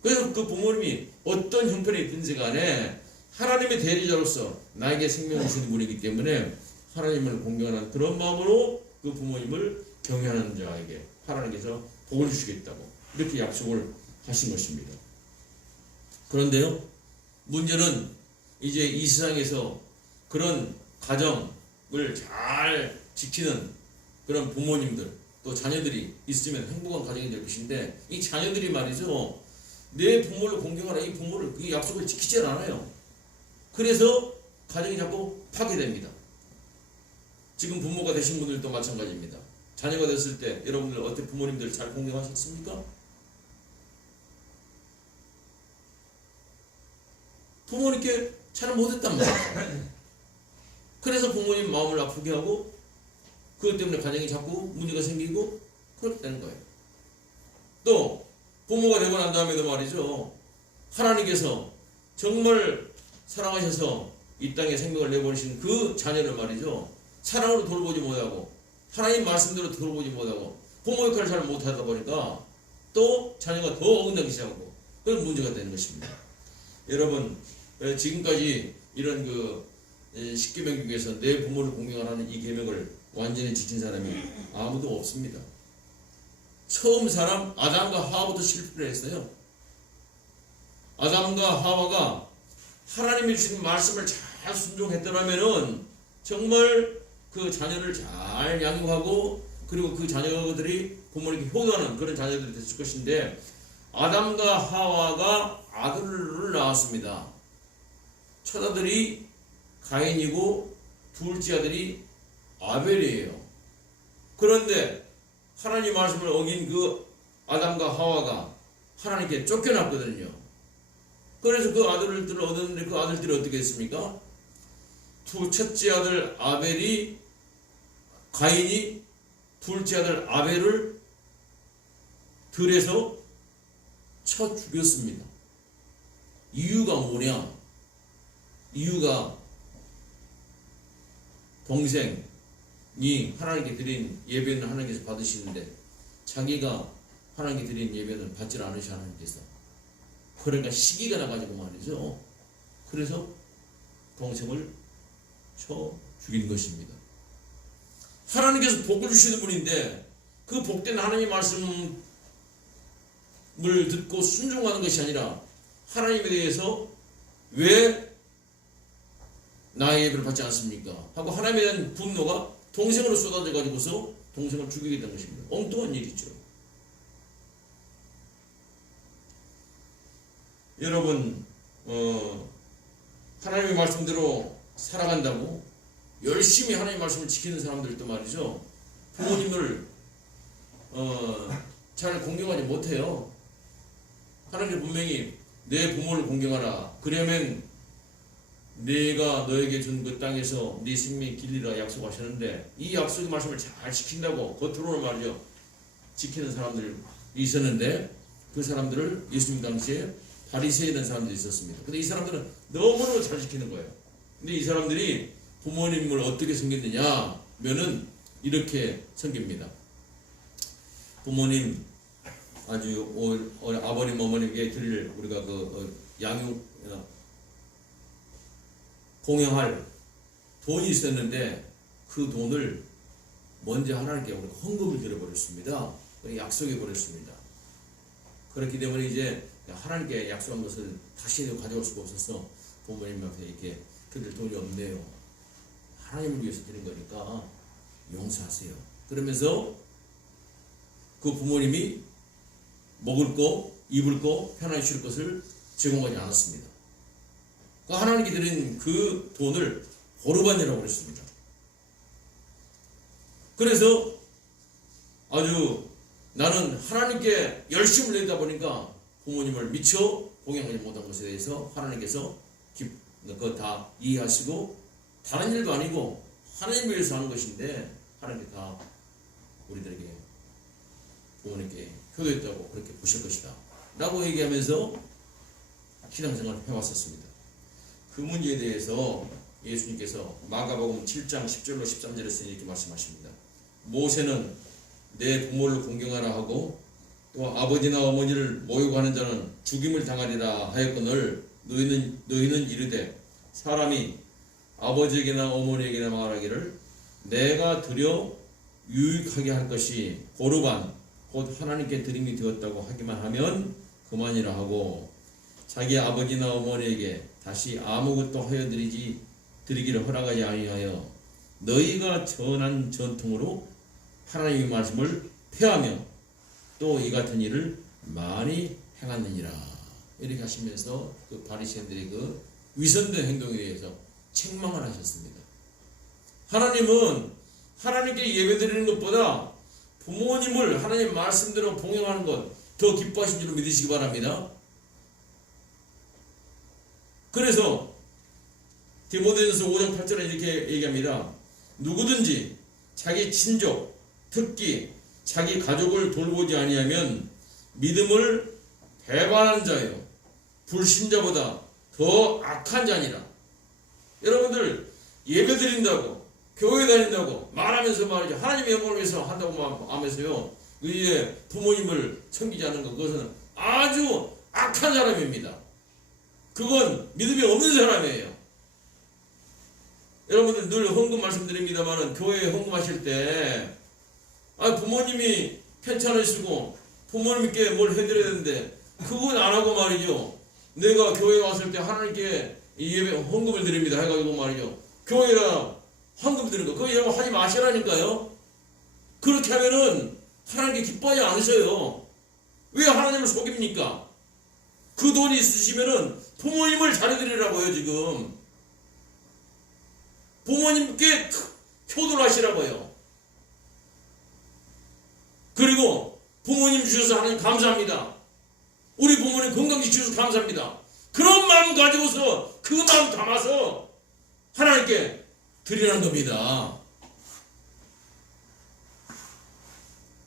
그래서 그 부모님이 어떤 형편이든지 간에 하나님의 대리자로서 나에게 생명을 주시는 분이기 때문에 하나님을 공경하는 그런 마음으로 그 부모님을 경외하는 자에게 하나님께서 복을 주시겠다고 이렇게 약속을 하신 것입니다. 그런데요, 문제는 이제 이 세상에서 그런 가정을 잘 지키는 그런 부모님들 또 자녀들이 있으면 행복한 가정이 될 것인데 이 자녀들이 말이죠, 내 부모를 공경하라 이 부모를 그 약속을 지키지 않아요. 그래서 가정이 자꾸 파괴됩니다. 지금 부모가 되신 분들도 마찬가지입니다. 자녀가 됐을 때 여러분들 어떻게 부모님들 잘 공경하셨습니까? 부모님께 잘 못했단 말이에요. 그래서 부모님 마음을 아프게 하고 그것 때문에 가정이 자꾸 문제가 생기고 그렇게 되는 거예요. 또 부모가 되고 난 다음에도 말이죠, 하나님께서 정말 사랑하셔서 이 땅에 생명을 내보내신 그 자녀를 말이죠, 사랑으로 돌보지 못하고 하나님 말씀대로 돌보지 못하고 부모 역할을 잘 못하다 보니까 또 자녀가 더 어긋나기 시작하고 그런 문제가 되는 것입니다. 여러분, 지금까지 이런 그 10계명 중에서 내 부모를 공경하라는 이 계명을 완전히 지킨 사람이 아무도 없습니다. 처음 사람 아담과 하와부터 실패를 했어요. 아담과 하와가 하나님이 주신 말씀을 잘 순종했더라면은 정말 그 자녀를 잘 양육하고 그리고 그 자녀들이 부모님께 효도하는 그런 자녀들이 됐을 것인데 아담과 하와가 아들을 낳았습니다. 첫 아들이 가인이고 둘째 아들이 아벨이에요. 그런데 하나님 말씀을 어긴 그 아담과 하와가 하나님께 쫓겨났거든요. 그래서 그 아들을 얻었는데 그 아들들이 어떻게 했습니까? 첫째 아들 가인이 둘째 아들 아벨을 들에서 쳐 죽였습니다. 이유가 뭐냐? 이유가 동생이 하나님께 드린 예배는 하나님께서 받으시는데 자기가 하나님께 드린 예배는 받지 않으셔 하나님께서. 그러니까 시기가 나가지고 말이죠. 그래서 동생을 쳐 죽인 것입니다. 하나님께서 복을 주시는 분인데 그 복된 하나님의 말씀을 듣고 순종하는 것이 아니라 하나님에 대해서 왜 나의 예배를 받지 않습니까? 하고 하나님에 대한 분노가 동생으로 쏟아져 가지고서 동생을 죽이게 된 것입니다. 엉뚱한 일이죠. 여러분 하나님의 말씀대로 살아간다고 열심히 하나님의 말씀을 지키는 사람들도 말이죠. 부모님을 잘 공경하지 못해요. 하나님께서 분명히 내 부모를 공경하라. 그러면 내가 너에게 준 그 땅에서 네 생명이 길리라 약속하셨는데 이 약속의 말씀을 잘 지킨다고 겉으로는 말이죠. 지키는 사람들이 있었는데 그 사람들을 예수님 당시에 바리새인이라는 사람들이 있었습니다. 근데 이 사람들은 너무너무 잘 지키는 거예요. 근데 이 사람들이 부모님을 어떻게 섬겼느냐면은 이렇게 섬깁니다. 부모님 아주 아버님 어머님께 드릴 우리가 양육 공양할 돈이 있었는데 그 돈을 먼저 하나님께 우리가 헌금을 드려버렸습니다. 약속해 버렸습니다. 그렇기 때문에 이제 하나님께 약속한 것을 다시 가져올 수가 없어서 부모님 앞에 이렇게 드릴 돈이 없네요. 하나님을 위해서 드린 거니까 용서하세요. 그러면서 그 부모님이 먹을 거, 입을 거, 편하게 쉴 것을 제공하지 않았습니다. 하나님께 드린 그 돈을 고르반이라고 그랬습니다. 그래서 아주 나는 하나님께 열심을 내다 보니까 부모님을 미처 공양하지 못한 것에 대해서 하나님께서 그거 다 이해하시고 다른 일도 아니고 하나님을 위해서 하는 것인데 하나님께 다 우리들에게 부모님께 효도했다고 그렇게 보실 것이다 라고 얘기하면서 신앙생활을 해왔었습니다. 그 문제에 대해서 예수님께서 마가복음 7장 10절로 13절에서 이렇게 말씀하십니다. 모세는 내 부모를 공경하라 하고 또 아버지나 어머니를 모욕하는 자는 죽임을 당하리라 하였거늘 너희는 이르되 사람이 아버지에게나 어머니에게나 말하기를 내가 드려 유익하게 할 것이 고르반 곧 하나님께 드림이 되었다고 하기만 하면 그만이라 하고 자기 아버지나 어머니에게 다시 아무것도 하여 드리기를 허락하지 아니하여 너희가 전한 전통으로 하나님의 말씀을 폐하며 또 이 같은 일을 많이 행하느니라. 이렇게 하시면서 그 바리새인들의 그 위선된 행동에 대해서 책망을 하셨습니다. 하나님은 하나님께 예배드리는 것보다 부모님을 하나님 말씀대로 봉행하는 것 더 기뻐하신 줄로 믿으시기 바랍니다. 그래서 디모데전서 5장 8절에 이렇게 얘기합니다. 누구든지 자기 친족, 특히 자기 가족을 돌보지 아니하면 믿음을 배반한 자요 불신자보다 더 악한 자니라. 여러분들 예배드린다고 교회 다닌다고 말하면서 말이죠. 하나님의 영광을 위해서 한다고 하면서요. 의에 부모님을 섬기지 않는 것 그것은 아주 악한 사람입니다. 그건 믿음이 없는 사람이에요. 여러분들 늘 헌금 말씀드립니다만 교회에 헌금하실 때 부모님이 편찮으시고 부모님께 뭘 해드려야 되는데 그건 안 하고 말이죠. 내가 교회에 왔을 때 하나님께 예배 헌금을 드립니다 해가지고 말이죠. 교회가 황금 드는 거. 그거 여러분 하지 마시라니까요. 그렇게 하면은 하나님께 기뻐하지 않으셔요. 왜 하나님을 속입니까? 그 돈이 있으시면은 부모님을 잘해드리라고요, 지금. 부모님께 효도를 하시라고요. 그리고 부모님 주셔서 하나님 감사합니다. 우리 부모님 건강히 주셔서 감사합니다. 그런 마음 가지고서 그 마음 담아서 하나님께 드리라는 겁니다.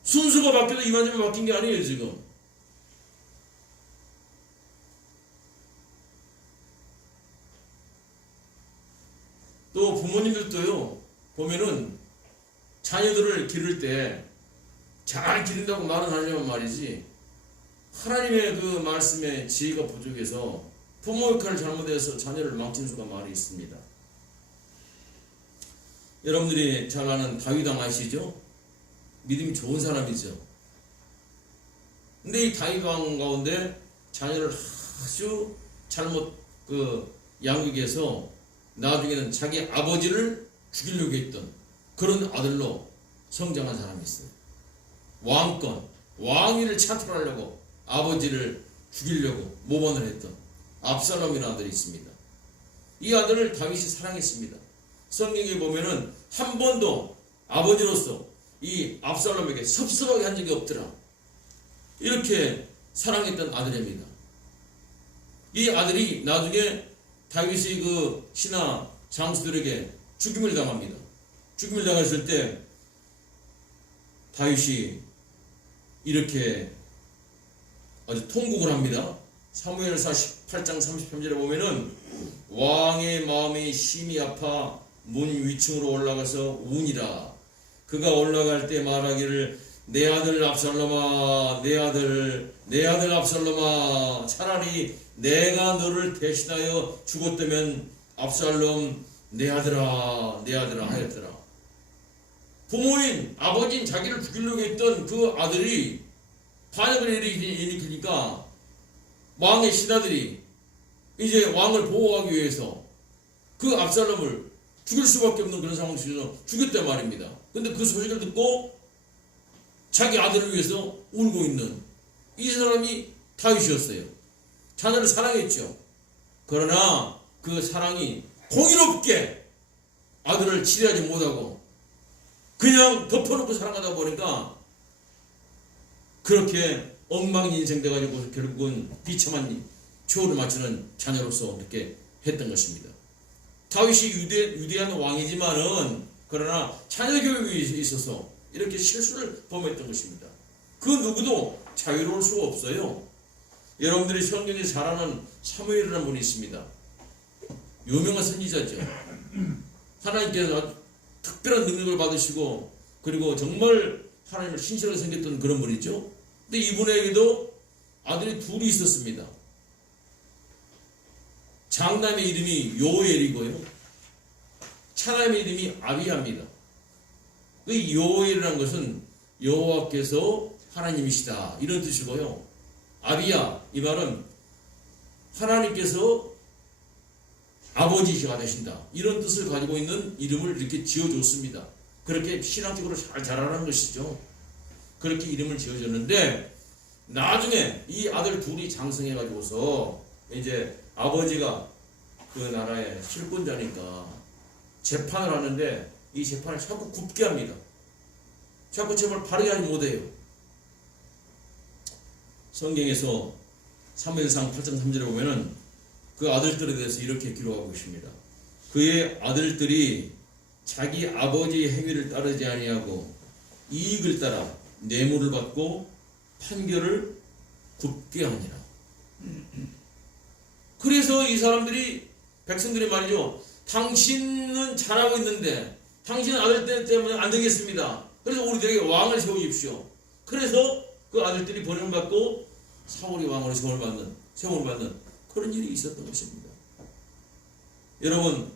순서가 바뀌어도 이만저만 바뀐 게 아니에요, 지금. 또 부모님들도요, 보면은 자녀들을 기를 때 잘 기른다고 말은 하려면 말이지, 하나님의 그 말씀에 지혜가 부족해서 부모 역할을 잘못해서 자녀를 망친 수가 많이 있습니다. 여러분들이 잘 아는 다윗 왕 아시죠? 믿음이 좋은 사람이죠. 근데 이 다윗 왕 가운데 자녀를 아주 잘못 양육해서 나중에는 자기 아버지를 죽이려고 했던 그런 아들로 성장한 사람이 있어요. 왕권, 왕위를 찬탈하려고 아버지를 죽이려고 모반을 했던 압살롬이라는 아들이 있습니다. 이 아들을 다윗이 사랑했습니다. 성경에 보면은 한 번도 아버지로서 이 압살롬에게 섭섭하게 한 적이 없더라. 이렇게 사랑했던 아들입니다. 이 아들이 나중에 다윗이 그 신하 장수들에게 죽임을 당합니다. 죽임을 당했을 때 다윗이 이렇게 아주 통곡을 합니다. 사무엘사 18장 30편절에 보면은 왕의 마음이 심히 아파 문 위층으로 올라가서 우니라. 그가 올라갈 때 말하기를 내 아들 압살롬아, 내 아들 압살롬아, 차라리 내가 너를 대신하여 죽었다면 압살롬 내 아들아 하였더라. 부모인 아버지인 자기를 죽이려고 했던 그 아들이 반역을 일으키니까 왕의 신하들이 이제 왕을 보호하기 위해서 그 압살롬을 죽일 수밖에 없는 그런 상황 속에서 죽였단 말입니다. 근데 그 소식을 듣고 자기 아들을 위해서 울고 있는 이 사람이 다윗이었어요. 자녀를 사랑했죠. 그러나 그 사랑이 공의롭게 아들을 치료하지 못하고 그냥 덮어놓고 살아가다 보니까 그렇게 엉망인 인생 돼가지고 결국은 비참한 최후를 맞추는 자녀로서 이렇게 했던 것입니다. 다윗이 위대한 왕이지만은 그러나 자녀 교육에 있어서 이렇게 실수를 범했던 것입니다. 그 누구도 자유로울 수가 없어요. 여러분들이 성경에 잘 아는 사무엘이라는 분이 있습니다. 유명한 선지자죠. 하나님께서 아주 특별한 능력을 받으시고 그리고 정말 하나님을 신실하게 생겼던 그런 분이죠. 근데 이분에게도 아들이 둘이 있었습니다. 장남의 이름이 요엘이고요. 차남의 이름이 아비야입니다. 그 요엘이라는 것은 여호와께서 하나님이시다 이런 뜻이고요. 아비야 이 말은 하나님께서 아버지가 되신다 이런 뜻을 가지고 있는 이름을 이렇게 지어줬습니다. 그렇게 신앙적으로 잘 자라는 것이죠. 그렇게 이름을 지어줬는데 나중에 이 아들 둘이 장성해 가지고서 이제 아버지가 그 나라의 실권자니까 재판을 하는데 이 재판을 자꾸 굽게 합니다. 자꾸 재판을 바르게 하지 못해요. 성경에서 사무엘상 8장 3절에 보면은 그 아들들에 대해서 이렇게 기록하고 있습니다. 그의 아들들이 자기 아버지의 행위를 따르지 아니하고 이익을 따라 뇌물을 받고 판결을 굽게 하니라. 그래서 이 사람들이 백성들이 말이죠. 당신은 잘하고 있는데 당신 아들 때문에 안 되겠습니다. 그래서 우리들에게 왕을 세우십시오. 그래서 그 아들들이 버림받고 사울이 왕으로 세움을 받는 그런 일이 있었던 것입니다. 여러분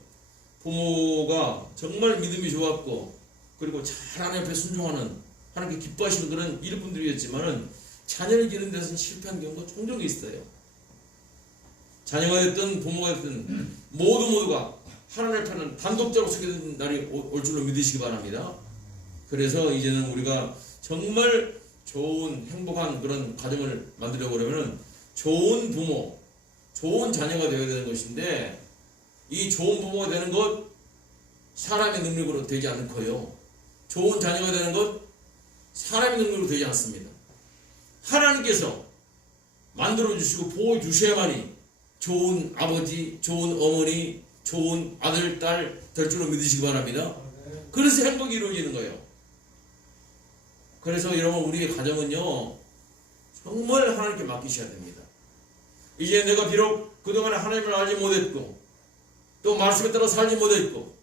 부모가 정말 믿음이 좋았고 그리고 잘 하나님 앞에 순종하는 하나님께 기뻐하시는 그런 일꾼들이었지만은 자녀를 기르는 데서는 실패한 경우가 종종 있어요. 자녀가 됐든 부모가 됐든 모두가 하나님 앞에는 단독적으로 서게 되는 날이 올 줄로 믿으시기 바랍니다. 그래서 이제는 우리가 정말 좋은 행복한 그런 가정을 만들려고 그러면은 좋은 부모, 좋은 자녀가 되어야 되는 것인데, 이 좋은 부모가 되는 것 사람의 능력으로 되지 않고요. 좋은 자녀가 되는 것 사람의 능력으로 되지 않습니다. 하나님께서 만들어주시고 보호주셔야만이 좋은 아버지, 좋은 어머니, 좋은 아들, 딸 될 줄로 믿으시기 바랍니다. 그래서 행복이 이루어지는 거예요. 그래서 여러분, 우리의 가정은요, 정말 하나님께 맡기셔야 됩니다. 이제 내가 비록 그동안에 하나님을 알지 못했고, 또 말씀에 따라 살지 못했고,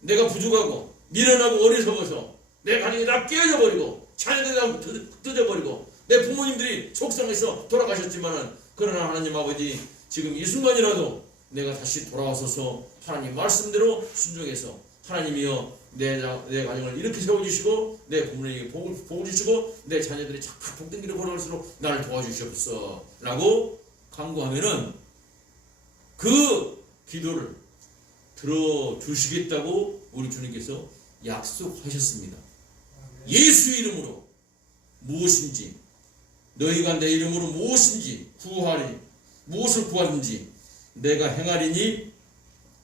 내가 부족하고 미련하고 어리석어서 내 가정이 다 깨어져 버리고 자녀들이 다 뜯어버리고 내 부모님들이 속상해서 돌아가셨지만은, 그러나 하나님 아버지, 지금 이 순간이라도 내가 다시 돌아와서서 하나님 말씀대로 순종해서, 하나님이여 내 가정을 이렇게 세워주시고 내 부모님에게 복을 주시고 내 자녀들이 자꾸 복된 길을 걸어갈수록 나를 도와주시옵소서 라고 간구하면은 그 기도를 들어주시겠다고 우리 주님께서 약속하셨습니다. 예수 이름으로 무엇인지, 너희가 내 이름으로 무엇인지 구하리, 무엇을 구하든지 내가 행하리니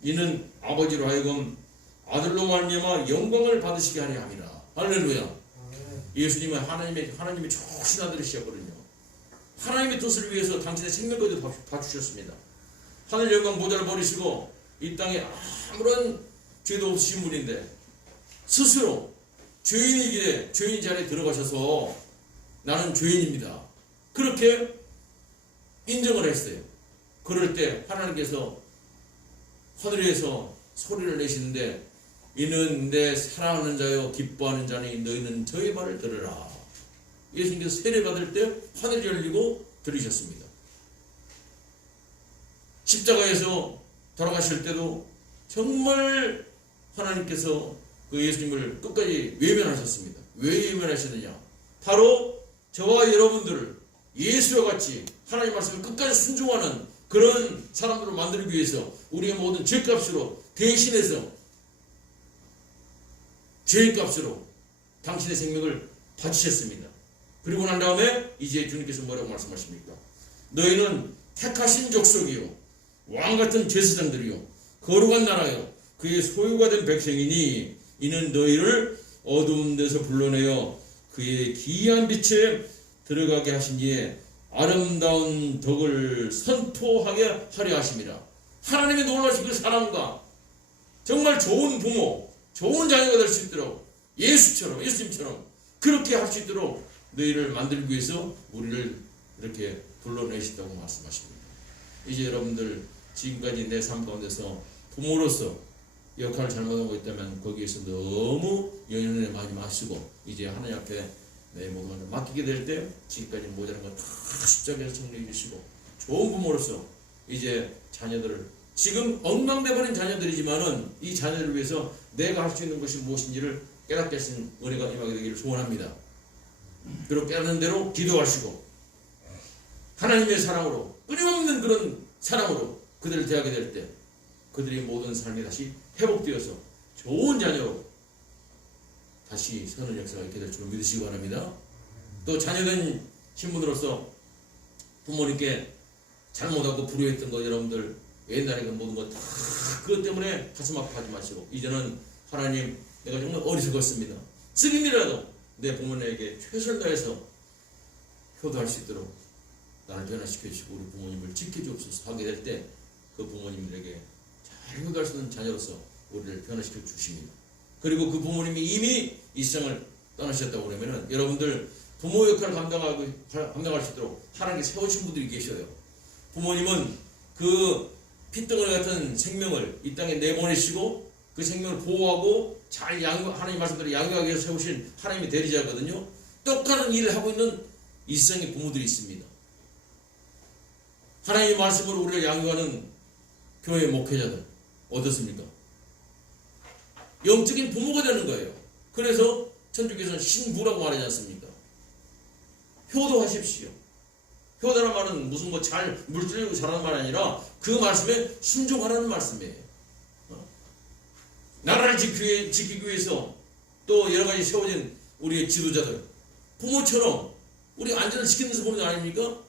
이는 아버지로 하여금 아들로 말미암아 영광을 받으시게 하려 함이라. 할렐루야. 예수님은 하나님의 좋으신 아들이셨거든요. 하나님의 뜻을 위해서 당신의 생명까지 다 주셨습니다. 하늘 영광 보좌를 버리시고 이 땅에 아무런 죄도 없으신 분인데 스스로 죄인이기에 죄인 자리에 들어가셔서 나는 죄인입니다, 그렇게 인정을 했어요. 그럴 때 하나님께서 하늘에서 소리를 내시는데, 이는 내 사랑하는 자여 기뻐하는 자니 너희는 저의 말을 들으라. 예수님께서 세례 받을 때 하늘이 열리고 들으셨습니다. 십자가에서 돌아가실 때도 정말 하나님께서 그 예수님을 끝까지 외면하셨습니다. 왜 외면하셨느냐? 바로 저와 여러분들을 예수와 같이 하나님 말씀을 끝까지 순종하는 그런 사람들을 만들기 위해서 우리의 모든 죄값으로 대신해서 죄값으로 당신의 생명을 바치셨습니다. 그리고 난 다음에 이제 주님께서 뭐라고 말씀하십니까? 너희는 택하신 족속이요 왕같은 제사장들이요 거룩한 나라요 그의 소유가 된 백성이니 이는 너희를 어두운 데서 불러내어 그의 기이한 빛에 들어가게 하신 이에 아름다운 덕을 선포하게 하려 하심이라. 하나님의 놀라신 그 사랑과 정말 좋은 부모, 좋은 자녀가 될 수 있도록 예수님처럼 그렇게 할 수 있도록 너희를 만들기 위해서 우리를 이렇게 불러내신다고 말씀하십니다. 이제 여러분들 지금까지 내 삶 가운데서 부모로서 역할을 잘못하고 있다면 거기에서 너무 연연해 많이 마시고 이제 하나님 앞에 내 모든 것을 맡기게 될 때 지금까지 모자란 건 다 십자가에서 정리해 주시고 좋은 부모로서 이제 자녀들을 지금 엉망돼버린 자녀들이지만은 이 자녀들을 위해서 내가 할 수 있는 것이 무엇인지를 깨닫게 하신 은혜가 임하게 되기를 소원합니다. 그리고 깨닫는 대로 기도하시고 하나님의 사랑으로 끊임없는 그런 사랑으로 그들을 대하게 될 때 그들의 모든 삶이 다시 회복되어서 좋은 자녀로 다시 서는 역사가 있게 될 줄 믿으시기 바랍니다. 또 자녀된 신분으로서 부모님께 잘못하고 불효했던 거 여러분들 옛날에 그 모든 거 다 그것 때문에 가슴 아파하지 마시고 이제는 하나님 내가 정말 어리석었습니다. 지금이라도 내 부모님에게 최선을 다해서 효도할 수 있도록 나를 변화시켜 주시고 우리 부모님을 지켜주옵소서 하게 될 때 그 부모님들에게 잘 효도할 수 있는 자녀로서 우리를 변화시켜 주십니다. 그리고 그 부모님이 이미 이 세상을 떠나셨다고 그러면은 여러분들 부모 역할을 감당할 수 있도록 하나님께 세우신 분들이 계셔요. 부모님은 그 핏덩어리 같은 생명을 이 땅에 내보내시고 그 생명을 보호하고 잘 하나님 말씀대로 양육하기 위해서 세우신 하나님의 대리자거든요. 똑같은 일을 하고 있는 이 세상의 부모들이 있습니다. 하나님의 말씀으로 우리를 양육하는 교회 목회자들 어떻습니까? 영적인 부모가 되는 거예요. 그래서 천주교에서는 신부라고 말하지 않습니까? 효도하십시오. 효도라는 말은 무슨 뭐 잘 물들이고 잘하는 말이 아니라 그 말씀에 순종하라는 말씀이에요. 나라를 지키기 위해서 또 여러 가지 세워진 우리의 지도자들, 부모처럼 우리 안전을 지키는 데서 보는 거 아닙니까?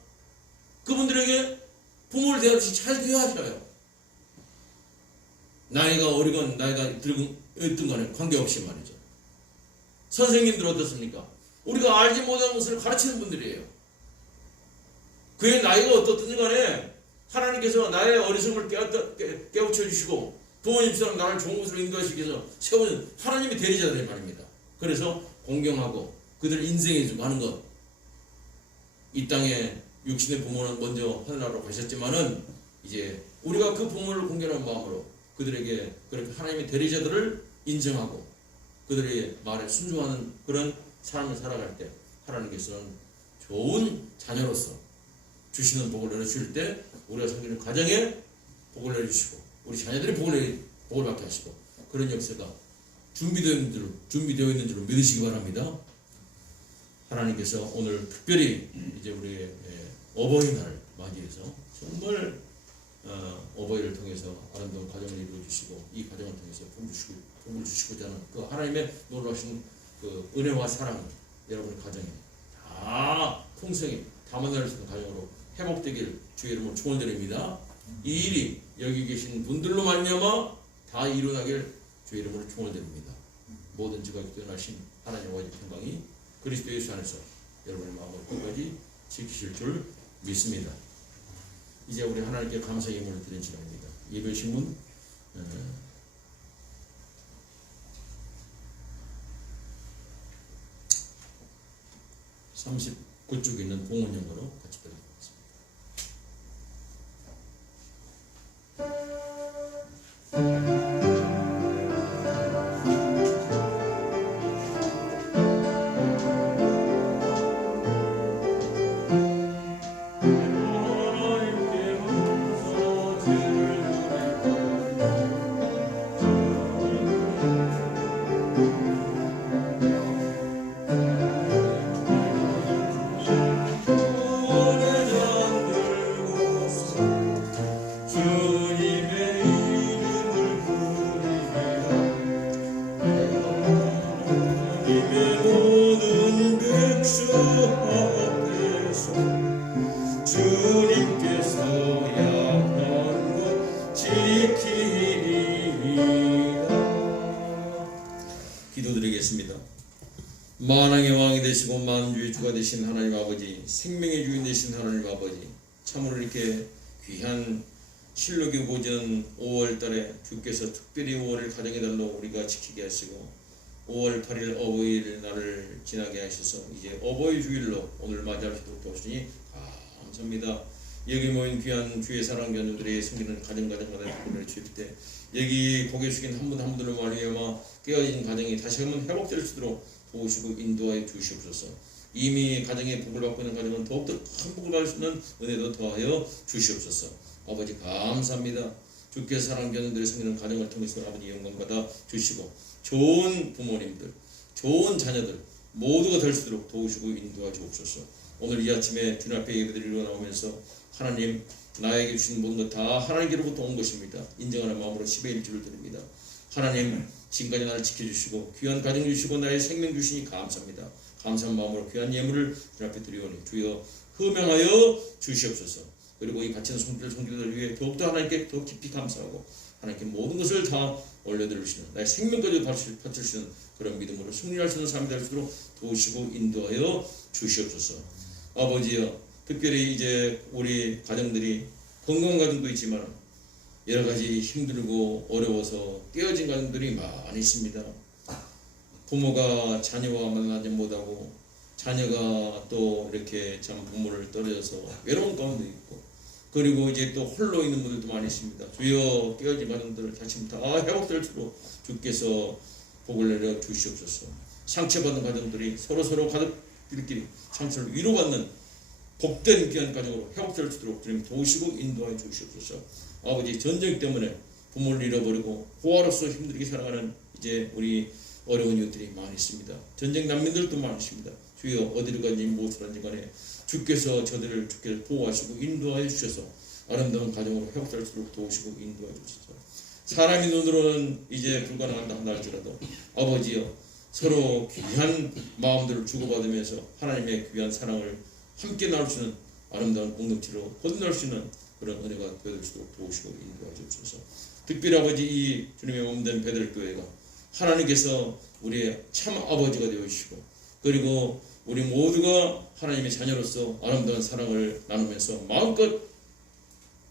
그분들에게 부모를 대하듯이 잘 대하셔요. 나이가 어리건 나이가 들든 간에 관계없이 말이죠. 선생님들 어떻습니까? 우리가 알지 못하는 것을 가르치는 분들이에요. 그의 나이가 어떻든 간에 하나님께서 나의 어리석음을 깨우쳐 주시고 부모님처럼 나를 좋은 곳으로 인도하시기 위해서 세우는 하나님의 대리자들이 말입니다. 그래서 공경하고 그들을 인생해주고 하는 것. 이 땅에 육신의 부모는 먼저 하늘나라로 가셨지만은 이제 우리가 그 부모를 공경하는 마음으로 그들에게 그렇게 하나님의 대리자들을 인정하고 그들의 말에 순종하는 그런 삶을 살아갈 때 하나님께서는 좋은 자녀로서 주시는 복을 내려주실 때 우리가 섬기는 가정에 복을 내려주시고 우리 자녀들이 복을 받게 하시고 그런 역사가 준비되어 있는 줄로 믿으시기 바랍니다. 하나님께서 오늘 특별히 이제 우리의 어버이날을 맞이해서 정말 어버이를 통해서 아름다운 가정을 이루어주시고 이 가정을 통해서 복을 주시고자 하는 그 하나님의 놀라우신 그 은혜와 사랑을 여러분의 가정에 다 풍성히 담아낼 수 있는 가정으로 회복되길 주의 이름으로 축원드립니다. 이 일이 여기 계신 분들로 말미암아 다 이루어나길 주의 이름으로 축원드립니다. 모든 지각이 뛰어나신 하나님과의 평강이 그리스도 예수 안에서 여러분의 마음을 끝까지 지키실 줄 믿습니다. 이제 우리 하나님께 감사의 예물을 드리는 시간입니다. 예배신문 39쪽에 있는 봉헌연가로 같이 드리겠습니다. 기도드리겠습니다. 만왕의 왕이 되시고 만주의 주가 되신 하나님 아버지, 생명의 주인 되신 하나님 아버지, 참으로 이렇게 귀한 실록의 보전 5월달에 주께서 특별히 5월을 가정의 달로 우리가 지키게 하시고 5월 8일 어버이를 날을 지나게 하셔서 이제 어버이 주일로 오늘 맞이하시도록 도와주시니 감사합니다. 여기 모인 귀한 주의 사랑 자녀들이 섬기는 가정마다 복을 주실 때 여기 고개 숙인 한 분 한 분들로 말미암아 깨어진 가정이 다시 한번 회복될 수 있도록 도우시고 인도하여 주시옵소서. 이미 가정에 복을 받고 있는 가정은 더욱더 큰 복을 받을 수 있는 은혜도 더하여 주시옵소서. 아버지 감사합니다. 주께서 사랑 자녀들이 섬기는 가정을 통해서 아버지 영광받아 주시고 좋은 부모님들, 좋은 자녀들 모두가 될 수 있도록 도우시고 인도하여 주옵소서. 오늘 이 아침에 주님 앞에 예배드리러 나오면서 하나님 나에게 주신 모든 것 다 하나님께로부터 온 것입니다. 인정하는 마음으로 10의 1주를 드립니다. 하나님 지금까지 나를 지켜주시고 귀한 가정 주시고 나의 생명 주시니 감사합니다. 감사한 마음으로 귀한 예물을 주님 앞에 드리오니 주여 흠양하여 주시옵소서. 그리고 이 바치는 손길들 위해 더욱더 하나님께 더 깊이 감사하고 하나님께 모든 것을 다 올려드리시는 나의 생명까지 바치시는 그런 믿음으로 승리할 수 있는 삶이 될 수 있도록 도우시고 인도하여 주시옵소서. 아버지여, 특별히 이제 우리 가정들이 건강한 가정도 있지만 여러 가지 힘들고 어려워서 깨어진 가정들이 많이 있습니다. 부모가 자녀와 만나지 못하고 자녀가 또 이렇게 참 부모를 떨어져서 외로운 가운데 있고 그리고 이제 또 홀로 있는 분들도 많이 있습니다. 주여 깨어진 가정들을 다시 다 회복될 수 있도록 주께서 복을 내려 주시옵소서. 상처받은 가정들이 서로 가족들끼리 상처를 위로받는 복된 귀한 가정으로 회복될 수 있도록 주님 도우시고 인도하여 주시옵소서. 아버지 전쟁 때문에 부모를 잃어버리고 고아로서 힘들게 살아가는 이제 우리 어려운 이웃들이 많이 있습니다. 전쟁 난민들도 많으십니다. 주여 어디로 가든지 무엇을 하든지 간에 주께서 저들을 보호하시고 인도하여 주셔서 아름다운 가정으로 회복될 수 있도록 도우시고 인도하여 주셔서 사람의 눈으로는 이제 불가능하다 한다 할지라도 아버지여 서로 귀한 마음들을 주고받으면서 하나님의 귀한 사랑을 함께 나눌 수 있는 아름다운 공동체로 건너갈 수 있는 그런 은혜가 되어질 수 있도록 도우시고 인도해 주옵소서. 특별히 아버지 이 주님의 몸된 베들교회가 하나님께서 우리의 참 아버지가 되어주시고 그리고 우리 모두가 하나님의 자녀로서 아름다운 사랑을 나누면서 마음껏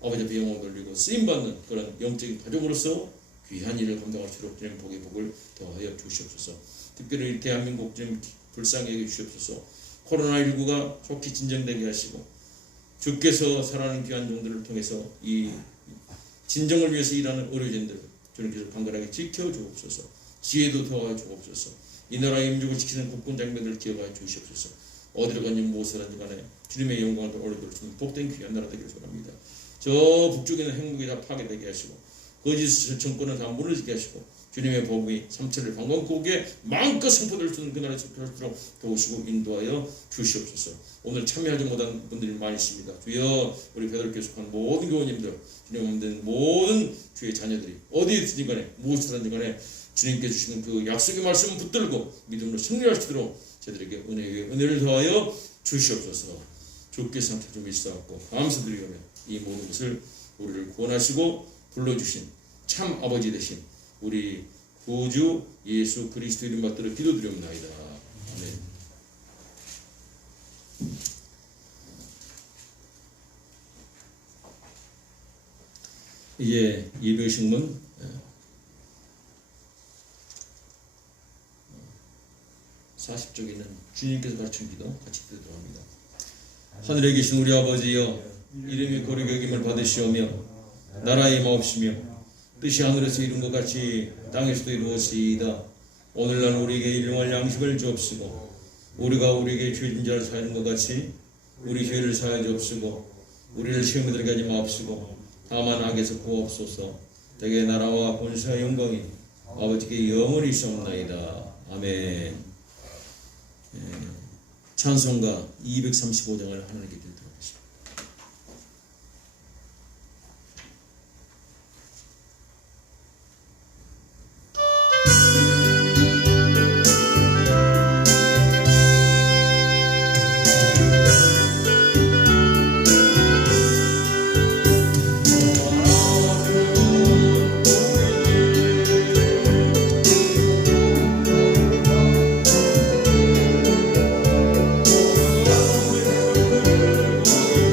아버지 앞에 영광 돌리고 쓰임받는 그런 영적인 가족으로서 귀한 일을 감당할 수 있도록 주님 복의 복을 더하여 주시옵소서. 특별히 대한민국 좀 불쌍히 여겨 주시옵소서. 코로나19가 속히 진정되게 하시고 주께서 살아가는 귀한 종들을 통해서 이 진정을 위해서 일하는 의료진들 주님께서 강건하게 지켜주옵소서. 지혜도 더하여 주옵소서. 이 나라의 임직을 지키는 국군 장병들을 기억하여 주시옵소서. 어디로 가든지 무엇을 하든지 간에 주님의 영광을 올려드릴 수 있는 복된 귀한 나라 되기를 소원합니다. 저 북쪽에는 행복이 다 파괴되게 하시고 거짓 정권은 다 무너지게 하시고 주님의 복이 삼천을 방광국에 마음껏 선포될 수 있는 그날에 속할수록 도우시고 인도하여 주시옵소서. 오늘 참여하지 못한 분들이 많이 있습니다. 주여 우리 베드로교회 속한 모든 교우님들 주님 없는 모든 주의 자녀들이 어디에 있든지 간에 무엇을 하든지 간에 주님께 주시는 그 약속의 말씀을 붙들고 믿음으로 승리할 수 있도록 저들에게 은혜를 더하여 주시옵소서. 주께서 함께 좀 있어갖고 감사드리며 이 모든 것을 우리를 구원하시고 불러주신 참 아버지 되신 우리 구주 예수 그리스도 이름 받들어 기도드리옵나이다. 아멘. 이제 예배 식문 40쪽에 있는 주님께서 가르친 기도 같이 드리도록 합니다. 하늘에 계신 우리 아버지여 이름이 거룩히 여김을 받으시오며 나라의 마옵시며 뜻이 하늘에서 이룬 것 같이 땅에서도 이루어지이다. 오늘날 우리에게 일용할 양식을 주옵시고 우리가 우리에게 죄진 자를 사하는 것 같이 우리 죄를 사하여 주옵시고 우리를 시험에 들게 하지 마옵시고 다만 악에서 구하옵소서. 대개 나라와 권세와 영광이 아버지께 영원히 있사옵나이다. 아멘. 찬송가 235장을 하나님께 드리도록 하겠습니다. 오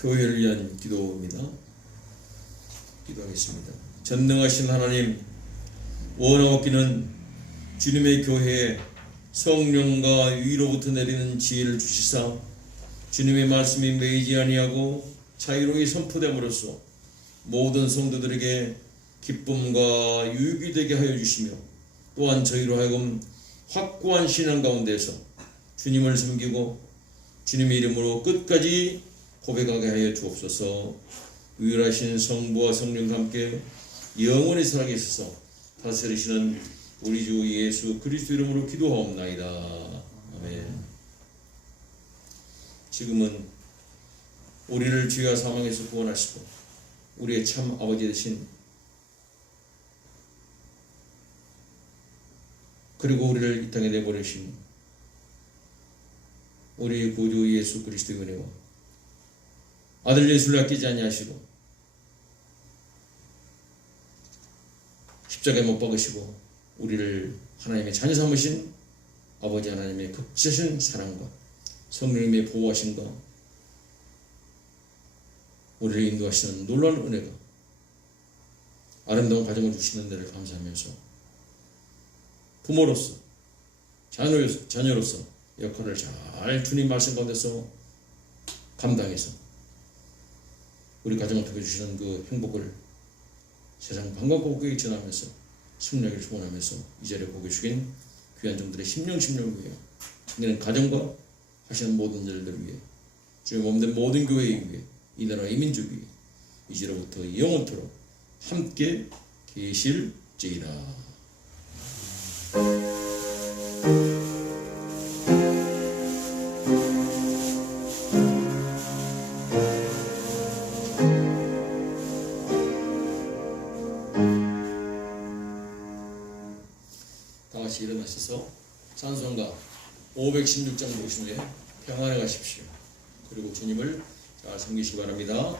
교회를 위한 기도입니다. 기도하겠습니다. 전능하신 하나님, 원하옵기는 주님의 교회에 성령과 위로부터 내리는 지혜를 주시사 주님의 말씀이 매이지 아니하고 자유로이 선포됨으로써 모든 성도들에게 기쁨과 유익이 되게 하여 주시며, 또한 저희로 하여금 확고한 신앙 가운데서 주님을 섬기고 주님의 이름으로 끝까지 고백하게 하여 주옵소서. 유일하신 성부와 성령과 함께 영원히 살아계셔서 다스리시는 우리 주 예수 그리스도 이름으로 기도하옵나이다. 아멘. 지금은 우리를 죄와 사망에서 구원하시고 우리의 참 아버지 되신, 그리고 우리를 이 땅에 내보내신 우리 구주 예수 그리스도의 은혜와 아들 예수를 아끼지 아니하시고 십자가에 못 박으시고 우리를 하나님의 자녀 삼으신 아버지 하나님의 극진하신 사랑과 성령님의 보호하심과 우리를 인도하시는 놀라운 은혜가 아름다운 가정을 주시는 데를 감사하면서 부모로서 자녀로서 역할을 잘 주님 말씀 가운데서 감당해서 우리 가정을 통해 주시는 그 행복을 세상 방광곡곡에 전하면서 승리하기를 축원하면서 이 자리에 보고 계신 귀한 종들의 심령을 위해, 이는 가정과 하시는 모든 일들을 위해, 주의 몸된 모든 교회에 위해, 이 나라 이 민족 위해 이제로부터 영원토록 함께 계실지이다. 다같이 일어나셔서 찬송가 516장 보신 후에 평안에 가십시오. 그리고 주님을 잘 섬기시기 바랍니다.